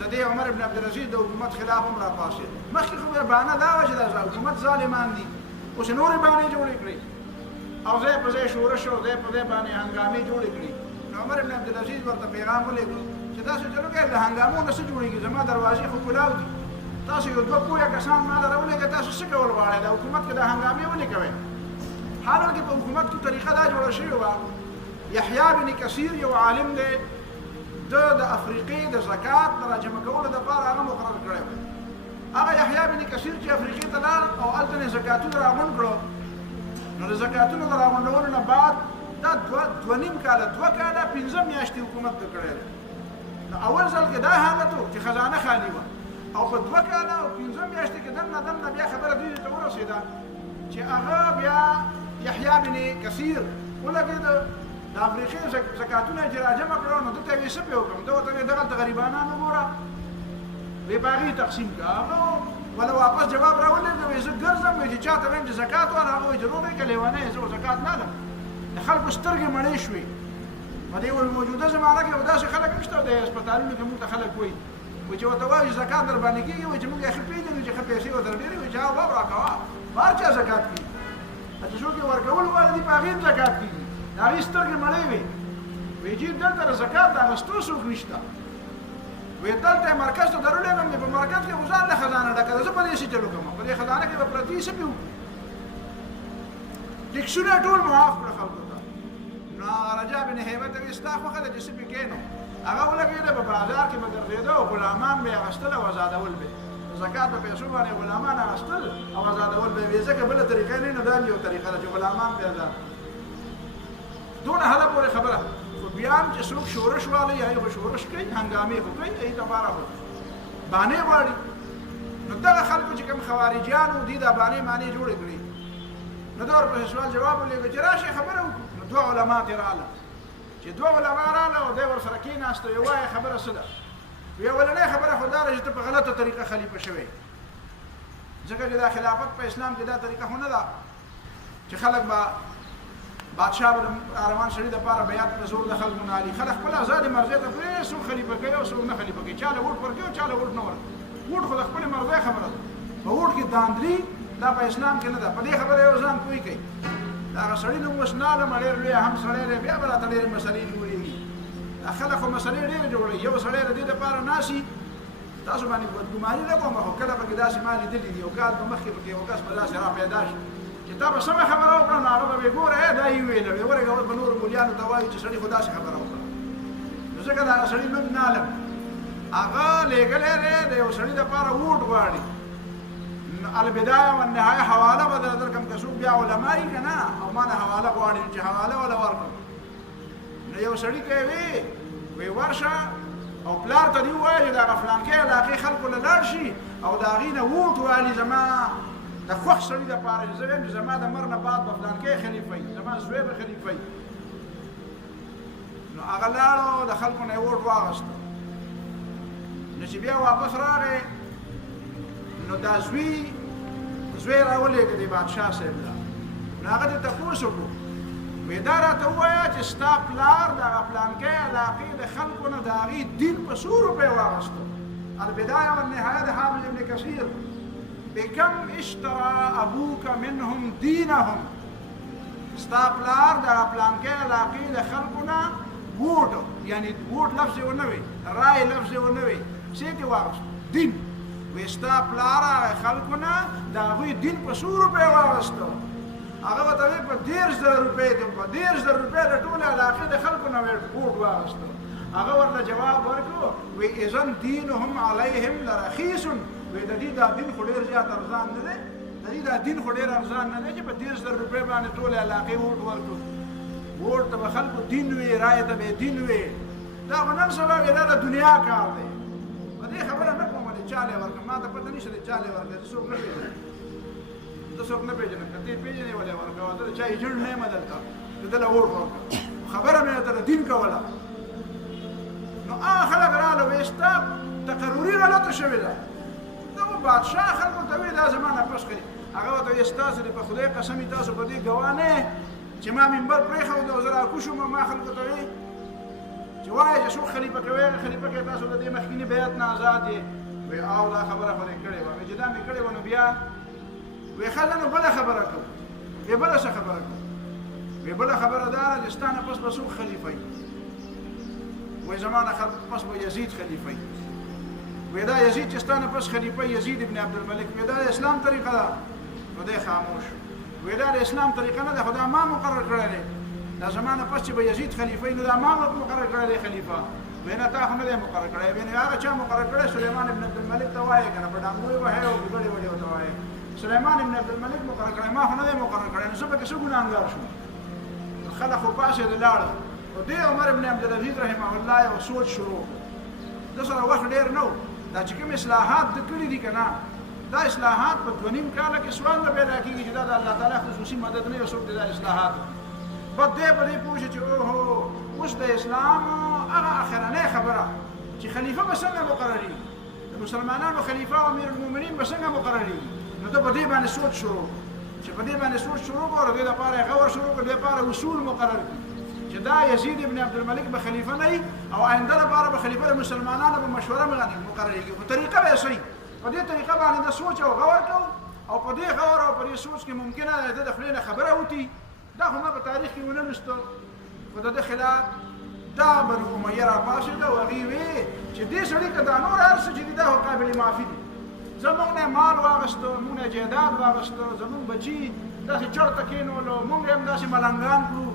د دې عمر بن عبدالعزیز د حکومت خلاف هم راپاڅېد مخکې خو بهانه دا وه چې دا حکومت ظالمان دي اوس یې نورې بانې جوړې کړې او ځای په ځای شورش او ځای په ځای باندې هنګامې جوړې کړي نو عمر بن عبدالعزیز ورته پیغام ولېږه چې تاسو چلو کوئ د هنګامو نه څه جوړېږي زما دروازې خو کلاو دي تاسو یو دوه پوهه کسان ما له راولېږه تاسو څه کول غواړئ د حکومت کې د هنګامې ولې کوئ حالانکې په حکومت کې طریقه دا جوړه شوې وه یحیی بن کثیر یو عالم دی د افریقې د زکات د راجمع کولو دپاره هغه مقرر کړی و هغه یحیی بن کثیر چې افریقې ته لاړ او هلته یې زکاتونه راغونډ کړو نو د زکاتونو د راغونډولو نه بعد دا دوه نیم کاله 2 کاله 15 میاشتې حکومت ته کړی دی نو اول ځل کې دا حالت و چې خزانه خالي وه او په 2 کاله او 15 میاشتې کې دننه بیا خبره دې ته ورسېده چې هغه بیا یحیی بن کثیر ولګید د افریقې زکاتونه چې راجمع کړو نو دته یې څه په وکم دا ته دغه غریبانو ګوره وی باغی تقسیم کړه ولا واپس جواب راولې نو یې ګرځم چې چاته ویم چې زکات ونه هغه ضروري کې لیوانه زو زکات نه ده خلکو سترګې مړې شوې په دې موجوده زمانه کې داسې خلک نشته د هسپتالونو کې موږ خلک وایي چې وته وایي زکات در باندې کېږي چې موږ یې خپېږو چې خپېسي و در ډېرې وي جواب راکوا بار چا زکات کوي چې څوک ورکول باندې په هغه زکات کوي دا یې سترګې مړې وي وی چې دلته زکات دا غستو څوک نشته وی دلته مرکز ته درولې نو په مرکز کې وزار له خزانه ډکه زه په دې شي چلو کوم په دې خزانه کې به پرتی څه پیو ټیکسونه ټول معاف کړ خلکو ته نو رجا بن هیبت استاخ وخت چې سپی کینو هغه ولګیده په بازار کې مګرځیدو او غلامان به غشتل او آزادول به زکات په پیسو باندې غلامان غشتل او آزادول به ځکه بل طریقې نه دا یو طریقه ده چې غلامان به آزاد دون هله پورې خبره بیان چې څوک شورش والی یا یو شورش کوي هنګامې کوي ای تبارک باندې واړي نو دا خلکو چې کوم خوارجانو دي دا باندې معنی جوړ کړی نو دا په سوال جواب ولګي چې راشي خبره وکړو دوه علما تراله چې دوه علما رااله او د ور سره کېناسته یو وايي خبره سده وی ولنه خبره خدای راځي ته په غلطه طریقه خلیفہ شوی ځکه چې دا خلافت په اسلام کې دا طریقه نه ده چې خلک با بادشاہ روان شری د پاره بیات په زور د خلکو نه علي خلک خپل آزاد مرزه ته پرې سو خلیفہ کوي او سو نه خلیفہ کوي چاله ووټ ورکوي او چاله ووټ نه ورکوي ووټ خو خپل مرزه خبره ده په ووټ کې داندري دا په اسلام کې نه ده په دې خبره یو ځان کوي کوي دا سړی نو وسناله مړ لري هم سړی بیا بل ته ډېر مسلې جوړېږي خلک خو مسلې ډېر جوړي یو سړی د دې لپاره ناشي تاسو باندې بدګماني نه کوم خو کله به داسې مال دي یو کال په مخ کې به یو کس په داسې را پیدا شي چې تا به سمه خبره وکړه نو هغه به ګوره دا یې ویل ورګه په نور مولیانو ته وایي چې سړی خدا سي خبره وکړه نو څنګه دا سړی نوم نالم هغه لګلې د یو سړی لپاره ووټ غواړي البدايه والنهايه حواله بدل درکم که څوک بیا علماء کنا او ما نه حواله غواړي چې حواله ولا ورکړم نو یو سړی کوي وی ورشه او پلار ته دی وایي دا فلان کې علاقه خلکو له لاړ شي او دا غینه ووټ والی زما د خوښ سړي د پاره زویم چې زما د مرنه بعد په فلان کې خلیفہ زما زوی به خلیفہ نو هغه لاړو د خلکو نه ووټ واغست نو چې بیا واپس راغی نو دا زوی راولېږه د بادشاه صاحب له نو هغه ته تپوس وکړو وی دا راته ووایه چې ستا پلار دغه پلانکۍ علاقې د خلکو نه د هغې دین په څو روپۍ واغسته البدايه والنهايه د حافظ ابن کثیر بكم اشترى ابوك منهم دينهم ستا پلار دغه پلانکۍ علاقې د خلکو نه ووټ یعنی ووټ لفظ یې ونه وي رای لفظ یې ونه وي څه یې واغسته دین وی ستا پلار هغه خلکو نه د هغوی دین په څو روپۍ واغسته هغه ورته وایي په 10,000 روپۍ د 10,000 روپۍ د ټولې علاقې د خلکو نه ووټ واغسته هغه ورته جواب ورکړو وی اذن دینهم علیهم لرخیص وی د دې دا دین خو ډېر زیات ارزان نه دی د دې دا دین خو ډېر ارزان نه دی چې په 10,000 روپۍ باندې ټولې علاقې ووټ ورکړو ووټ ته به خلکو دین وي رایې ته به دین وي دا خو نن سبا دا د دنیا کار دی په دې خبره نه کوم چې چاله ورکړم ما ته پته نشته چې چاله ورکړم څوک نه پېژنم ته څوک نه پېژنم که ته پېژنې ولې ورکوه ته د چا ایجنټ نه یم دلته چې دله ووټ ورکړه خبره مې ته د دین کوله نو هغه خلک راغله وایي ستا تقرري غلطه شوې ده بادشاہ خلکو ته وی دا زمانه پس کړي هغه ورته وایي ستاسو د په خدای قسم تاسو په دې ګواه نه چې ما منبر پرېښود او زه راکوشم ما خلکو ته وایي چې وایي چې څوک خلیفه کوي خلیفه کوي تاسو د دې مخکیني بیعت نه آزاد یې وی او دا خبره خو دې کړې وه چې دا مې کړې وه نو بیا وی ښه ده نو بله خبره کوو وی بله څه خبره کوو وی بله خبره دا ده چې ستا نه پس به څوک خلیفه وي وی زما نه پس به یزید خلیفه وي وی دا یزید چې ستا نه پس خلیفه یزید ابن عبدالملک وی دا د اسلام طریقه ده نو دی خاموش وی دا د اسلام طریقه نه ده خو دا ما مقرر کړی دی دا زما نه پس چې به یزید خلیفه وي نو دا ما مقرر کړی دی خلیفه وی نه تا خو نه دی مقرر کړی وی نه هغه چا مقرر کړی سلیمان ابن عبدالملک ته وایې که نه په ډانګو یې وهی او ګډې وډې ورته وایې سلیمان ابن عبدالملک مقرر کړی ما خو نه دی مقرر کړی نو زه پکې څه ګناهګار شوم خلک خو پاسېده لاړه خو دې عمر ابن عبدالعزیز رحمه الله یو سوچ شروع ده سره وخت ډېر نه و دا چې کوم اصلاحات د کړي دي که نه دا اصلاحات په 2.5 کال کې سوال نه پیدا کیږي چې دا د الله تعالی خصوصي مدد نه وسوک د اصلاحات په دې پوښتنه چې اوه اوس د اسلام هغه اخرنۍ خبره چې خلیفہ به څنګه مقرري د مسلمانانو خلیفہ او امیر المؤمنین به څنګه مقرري نو ته په دې باندې سوچ شروع چې په دې باندې سوچ شروع کړو د لپاره غور شروع کړو د لپاره اصول مقرر چې دا یزید ابن عبد الملک به خلیفہ نه او آینده لپاره به خلیفہ د مسلمانانو په مشوره مقرري کیږي په طریقه به صحیح په دې طریقه باندې د سوچ او غور کوو او په دې غور او په دې سوچ کې ممکنه د خپلینه خبره وتی دا هم په تاریخ کې ونه نشته خو د خلاف دا بنو امیه را پاسېده او هغې وې چې دې سړي که دا نور هر څه چې دي دا قابل معافي دي زمونږ نه مال واغسته مونږ نه جایداد واغسته زمونږ بچي داسې چرته کېنولو مونږ هم داسې ملنګان کړو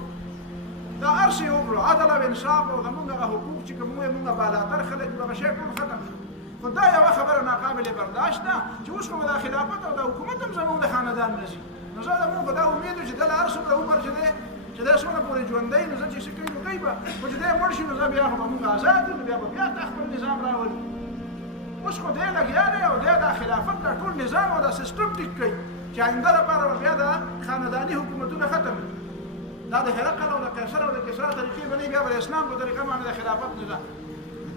دا هر څه یې وکړو عدل او انصاف او زمونږ هغه حقوق چې کوم مونږ بالاتر خلک دغه شی ټول ختم شو خو دا یوه خبره ناقابل برداشت ده چې اوس خو به دا خلافت او دا حکومت هم زمونږ د خاندان نه ځي نو زه زمونږ په دا امید چې دله هر څومره عمر چې دی څومره پورې ژوندی نو زه چې څه کوي نو کوي به خو چې دی مړ شي نو زه بیا خو به مونږ ازاد یو نو بیا به بیا تا خپل نظام راولي اوس خو دی لګیا دی او دی دا خلافت دا ټول نظام او دا سیسټم ټیک کوي چې آینده لپاره به بیا دا خانداني حکومتونه ختم دا د هرقل او د قیصر او د کسرا طریقې به نه بیا به د اسلام په طریقه باندې د خلافت نظام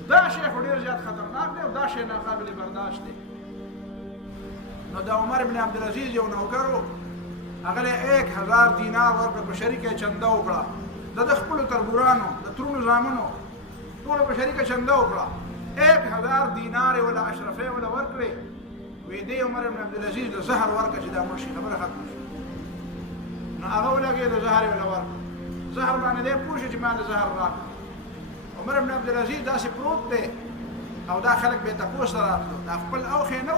دا شی خو ډېر زیات خطرناک دی او دا شی ناقابل برداشت دی نو د عمر بن عبدالعزیز یو نوکر هغه له 1000 دینار ورکړ په شریکه چنده وکړه د خپلو تربورانو د ترونو زامنو ټولو په شریکه چنده وکړه 1000 دینار ولا اشرفه ولا ورکړې وې دې عمر بن عبدالعزیز له زهر ورکړه چې دا مړ شي خبره ختمه شي نو هغه ولګېد زهر ولا ورکړه زهر باندې دې پوه شي چې ما له زهر راکړه عمر بن عبدالعزیز داسې پروت دی او دا خلک به تپوس راتلو دا خپل اوښې نو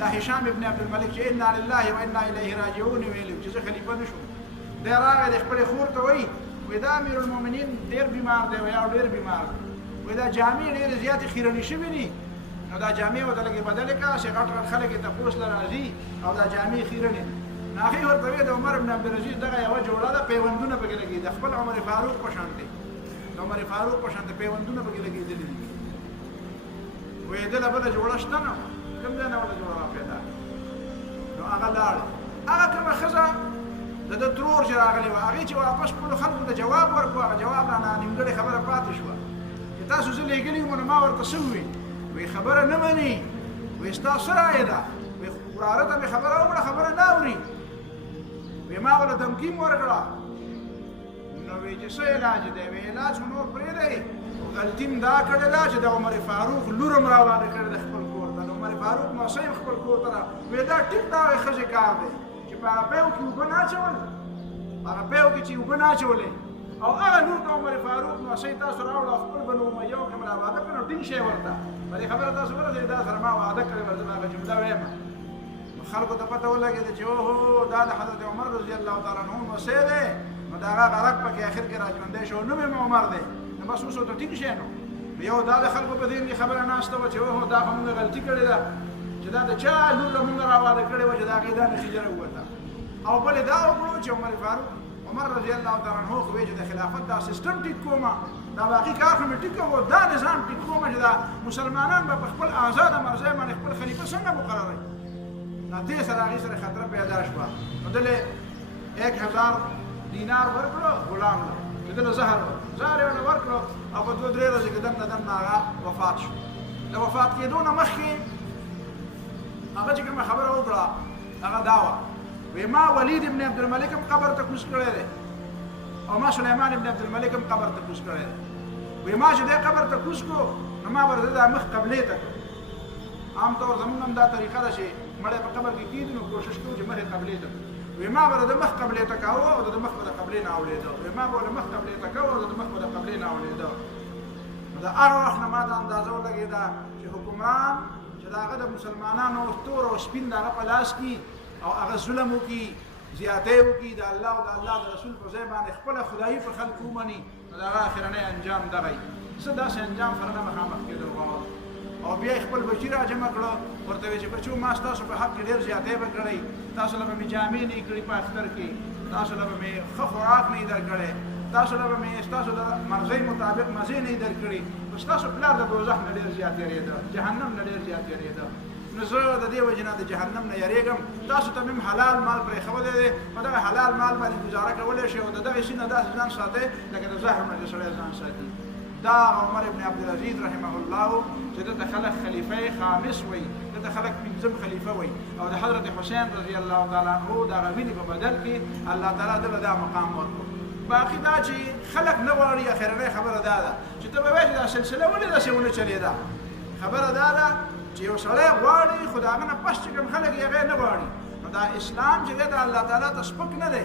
دا هشام ابن عبد الملک چې انا لله و انا الیه راجعون ویلو چې زه خلیفه نشم دی راغی د خپلې خور ته وایي دا امیر المؤمنین ډېر بیمار دی یا ډېر بیمار دی دا جامې ډېرې زیاتې خیرنې شوي دي نو دا جامې ورته لږې بدلې کړه چې غټ غټ خلک یې تپوس له راځي او دا جامې خیرنې نو هغې ورته وایي د عمر بن عبدالعزیز دغه یوه جوړه ده پیوندونه پکې لګېدي د خپل عمر فاروق په شان دی د عمر فاروق په شان د پیوندونه پکې لګېدلي دي وایي دله بله جوړه شته نه کوم ځای نه ولا جوړه پیدا نو هغه لاړ هغه کومه ښځه د ترور چې راغلی وه هغې چې واپس خپلو خلکو ته جواب ورکړو هغه جواب رانه نیمګړې خبره پاتې شوه چې تاسو زه لېږلي یم نو ما ورته څه وویل وایي خبره نه مني وایي ستا څه رایه ده وایي وراره ته مې خبره وکړه خبره نه اوري وایي ما ورته دمکي م ورکړه نو وایي چې څه علاج دی وایي علاج خو نور پرېږدئ غلطي م دا کړې ده چې د عمر فاروق لور م راواده کړې ده خپل کور ته د عمر فاروق نوسی م خپل کور ته را وایي دا ټیک د هغې ښځې کار دی چې په هغه پیو کې اوبه نه اچول په هغه پیو کې چې اوبه نه اچولې او هغه لور د عمر فاروق نوسی تاسو راوړه او خپل بنو امیه کې م راواده کړه نو ټینګ شی ورته په دې خبره تاسو ورسئ دا سره ما وعده کړې وه زه به هغه جمله ویم نو خلکو ته پته ولګېده چې اوهو دا د حضرت عمر رضی الله تعالی عنه نوسی دی نو د هغه غرق پکې اخر کې را ژوندی شو نوم یې عمر دی نو بس اوس ورته ټینګ شی نو یو دا د خلکو په ذهن کې خبره ناسته وه چې اوهو دا خو مونږ غلطي کړې ده چې دا د چا لور له مونږ راواده کړې وه چې د هغې دا نتیجه راووته او بلې دا وکړو چې عمر فاروق عمر رضی الله تعالی عنه خو وایي چې د خلافت دا سیسټم ټیک کومه دا باقي کار خو مې ټیک کوو دا نظام ټیک کومه چې دا مسلمانان به په خپل آزاده مرزۍ باندې خپل خلیفه څنګه مقرروي نو دې سره هغې سره خطره پیدا شوه نو دلې 1000 دینار ورکړو غلام له چې دله زهر یې ورته ورکړو او په 2-3 ورځې کې دننه هغه وفات شو د وفات کېدو نه مخکې هغه چې کومه خبره وکړه هغه دا وه وی ما ولید ابن عبد الملک هم قبر ته کوز کړی دی او ما سلیمان ابن عبد الملک هم قبر ته کوز کړی دی وی ما چې دی قبر ته کوز کړو نو ما به د مخ قبلې ته کړو عام طور زمونږ هم دا طریقه ده چې مړی په قبر کې کېږي نو کوشش کوو چې مخ یې قبلې ته کړو وی ما به د مخ قبلې ته کوو او د مخ به د قبلې نه اورېده وی ما به د مخ قبلې ته کوو او د مخ به د قبلې نه اورېده نو د هغه وخت نه ما دا اندازه ولګېده چې حکمران چې د هغه د مسلمانانو تور او سپین د هغه په لاس کې او هغه ظلم وکړي زیاتی وکړي د الله او د الله د رسول په ځای باندې خپله خدایي په خلکو ومني نو د هغه اخرنی انجام دغه وي څه داسې انجام سره نه مخامخ کېدل غواړم او بیا یې خپل بچي را جمع کړه ورته ویې چې بچو ما ستاسو په حق کې ډېر زیاتی به کړی تاسو له به مې جامې نه کړي په اختر کې تاسو له به مې ښه خوراک نه درکړی تاسو له به مې ستاسو د مرضۍ مطابق مزې نه درکړي نو ستاسو پلار د دوزخ نه ډېر زیات یېرېده جهنم نه ډېر زیات یېرېده نو نو زه د دې وجې نه د جهنم نه یریږم. تاسو ته مې حلال مال پرېښودی دی، په دغه حلال مال باندې ګزاره کولی شئ او د دغې شي نه داسې ځان ساتئ لکه د زهر نه چې سړی ځان ساتي. دا عمر ابن عبدالعزیز رحمه الله چې دته خلک خلیفه خامس وایي، دته خلک پنځم خلیفه وایي، او د حضرت حسین رضی الله تعالی عنه د هغه وینې په بدل کې الله تعالی دله دا مقام ورکړو. باقي دا چې خلک نه غواړي، اخرنۍ خبره دا ده چې ته به وایې چې دا سلسله ولې داسې ونه چلېده. خبره دا ده چې یو سړی غواړي خو د هغه نه پس چې کوم خلک یې هغه نه غواړي. نو دا اسلام چې دی د الله تعالی ته سپک نه دی،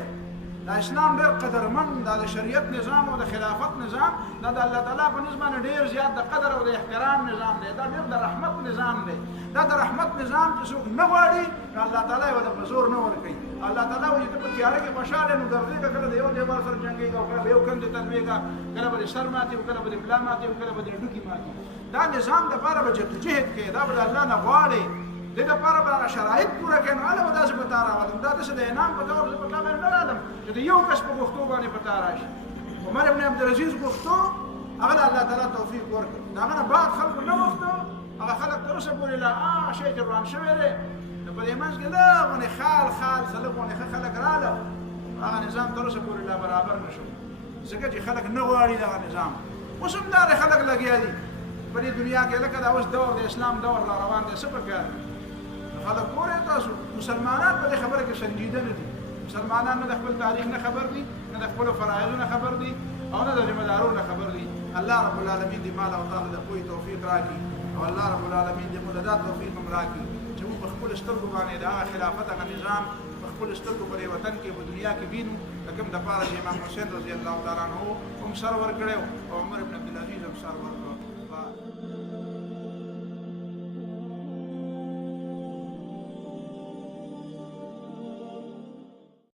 دا اسلام ډېر قدرمن، دا د شریعت نظام او د خلافت نظام دا د الله تعالی په نسبت باندې ډېر زیات د قدر او د احترام نظام دی. دا ډېر د رحمت نظام دی. دا د رحمت نظام چې څوک نه غواړي نو الله تعالی یې ورته په زور نه ورکوي. الله تعالی وایي ته په تیاره کې خوشحاله نو ګرځېږه، کله د یو دیوال سره جنګېږه او کله به یو کندې ته لوېږه، کله به دې سر ماتي او کله به دې ملا ماتي او کله به دې ډوکي ماتي. دا نظام دپاره به جدوجهد کوې، دا به د الله نه غواړې، دې دپاره به هغه شرایط پوره کړې. نو هله به داسې په تا راغلم، دا داسې د انعام په طور زه په تا باندې نه رالم چې د یو کس په غوښتو باندې په تا راشي. عمر ابن عبدالعزیز غوښتو، هغه د الله تعالی توفیق ورکړ. د هغه نه بعد خلکو نه غوښتو، هغه خلک تر اوسه پورې لا شی جبران شوی دی. نو په دې منځ کې لږ غونې خال څه لږ غونې ښه خلک راغله، هغه نظام تر اوسه پورې لا برابر نه شو، ځکه چې خلک نه غواړي دغه نظام. اوس هم دا خلک لګیا دي په دې دنیا کې، لکه دا اوس دور د اسلام دور را روان دی. څه پکار دي خلک ګورئ تاسو، مسلمانان په دې خبره کې سنجیده نه دي. مسلمانان نه د خپل تاریخ نه خبر دي، نه د خپلو فرایضو نه خبر دي، او نه د ذمه دارو نه خبر دي. الله رب العالمین دې مال او تعالی د پوهې توفیق راکړي، او الله رب العالمین دې موږ دا توفیق هم راکړي چې موږ په خپلو سترګو باندې د هغه خلافت هغه نظام په خپلو سترګو په دې وطن کې په دنیا کې وینو، د کوم دپاره چې امام حسین رضی الله تعالی عنه هم سر ورکړی او عمر بن عبدالعزیز هم سر ورکړی.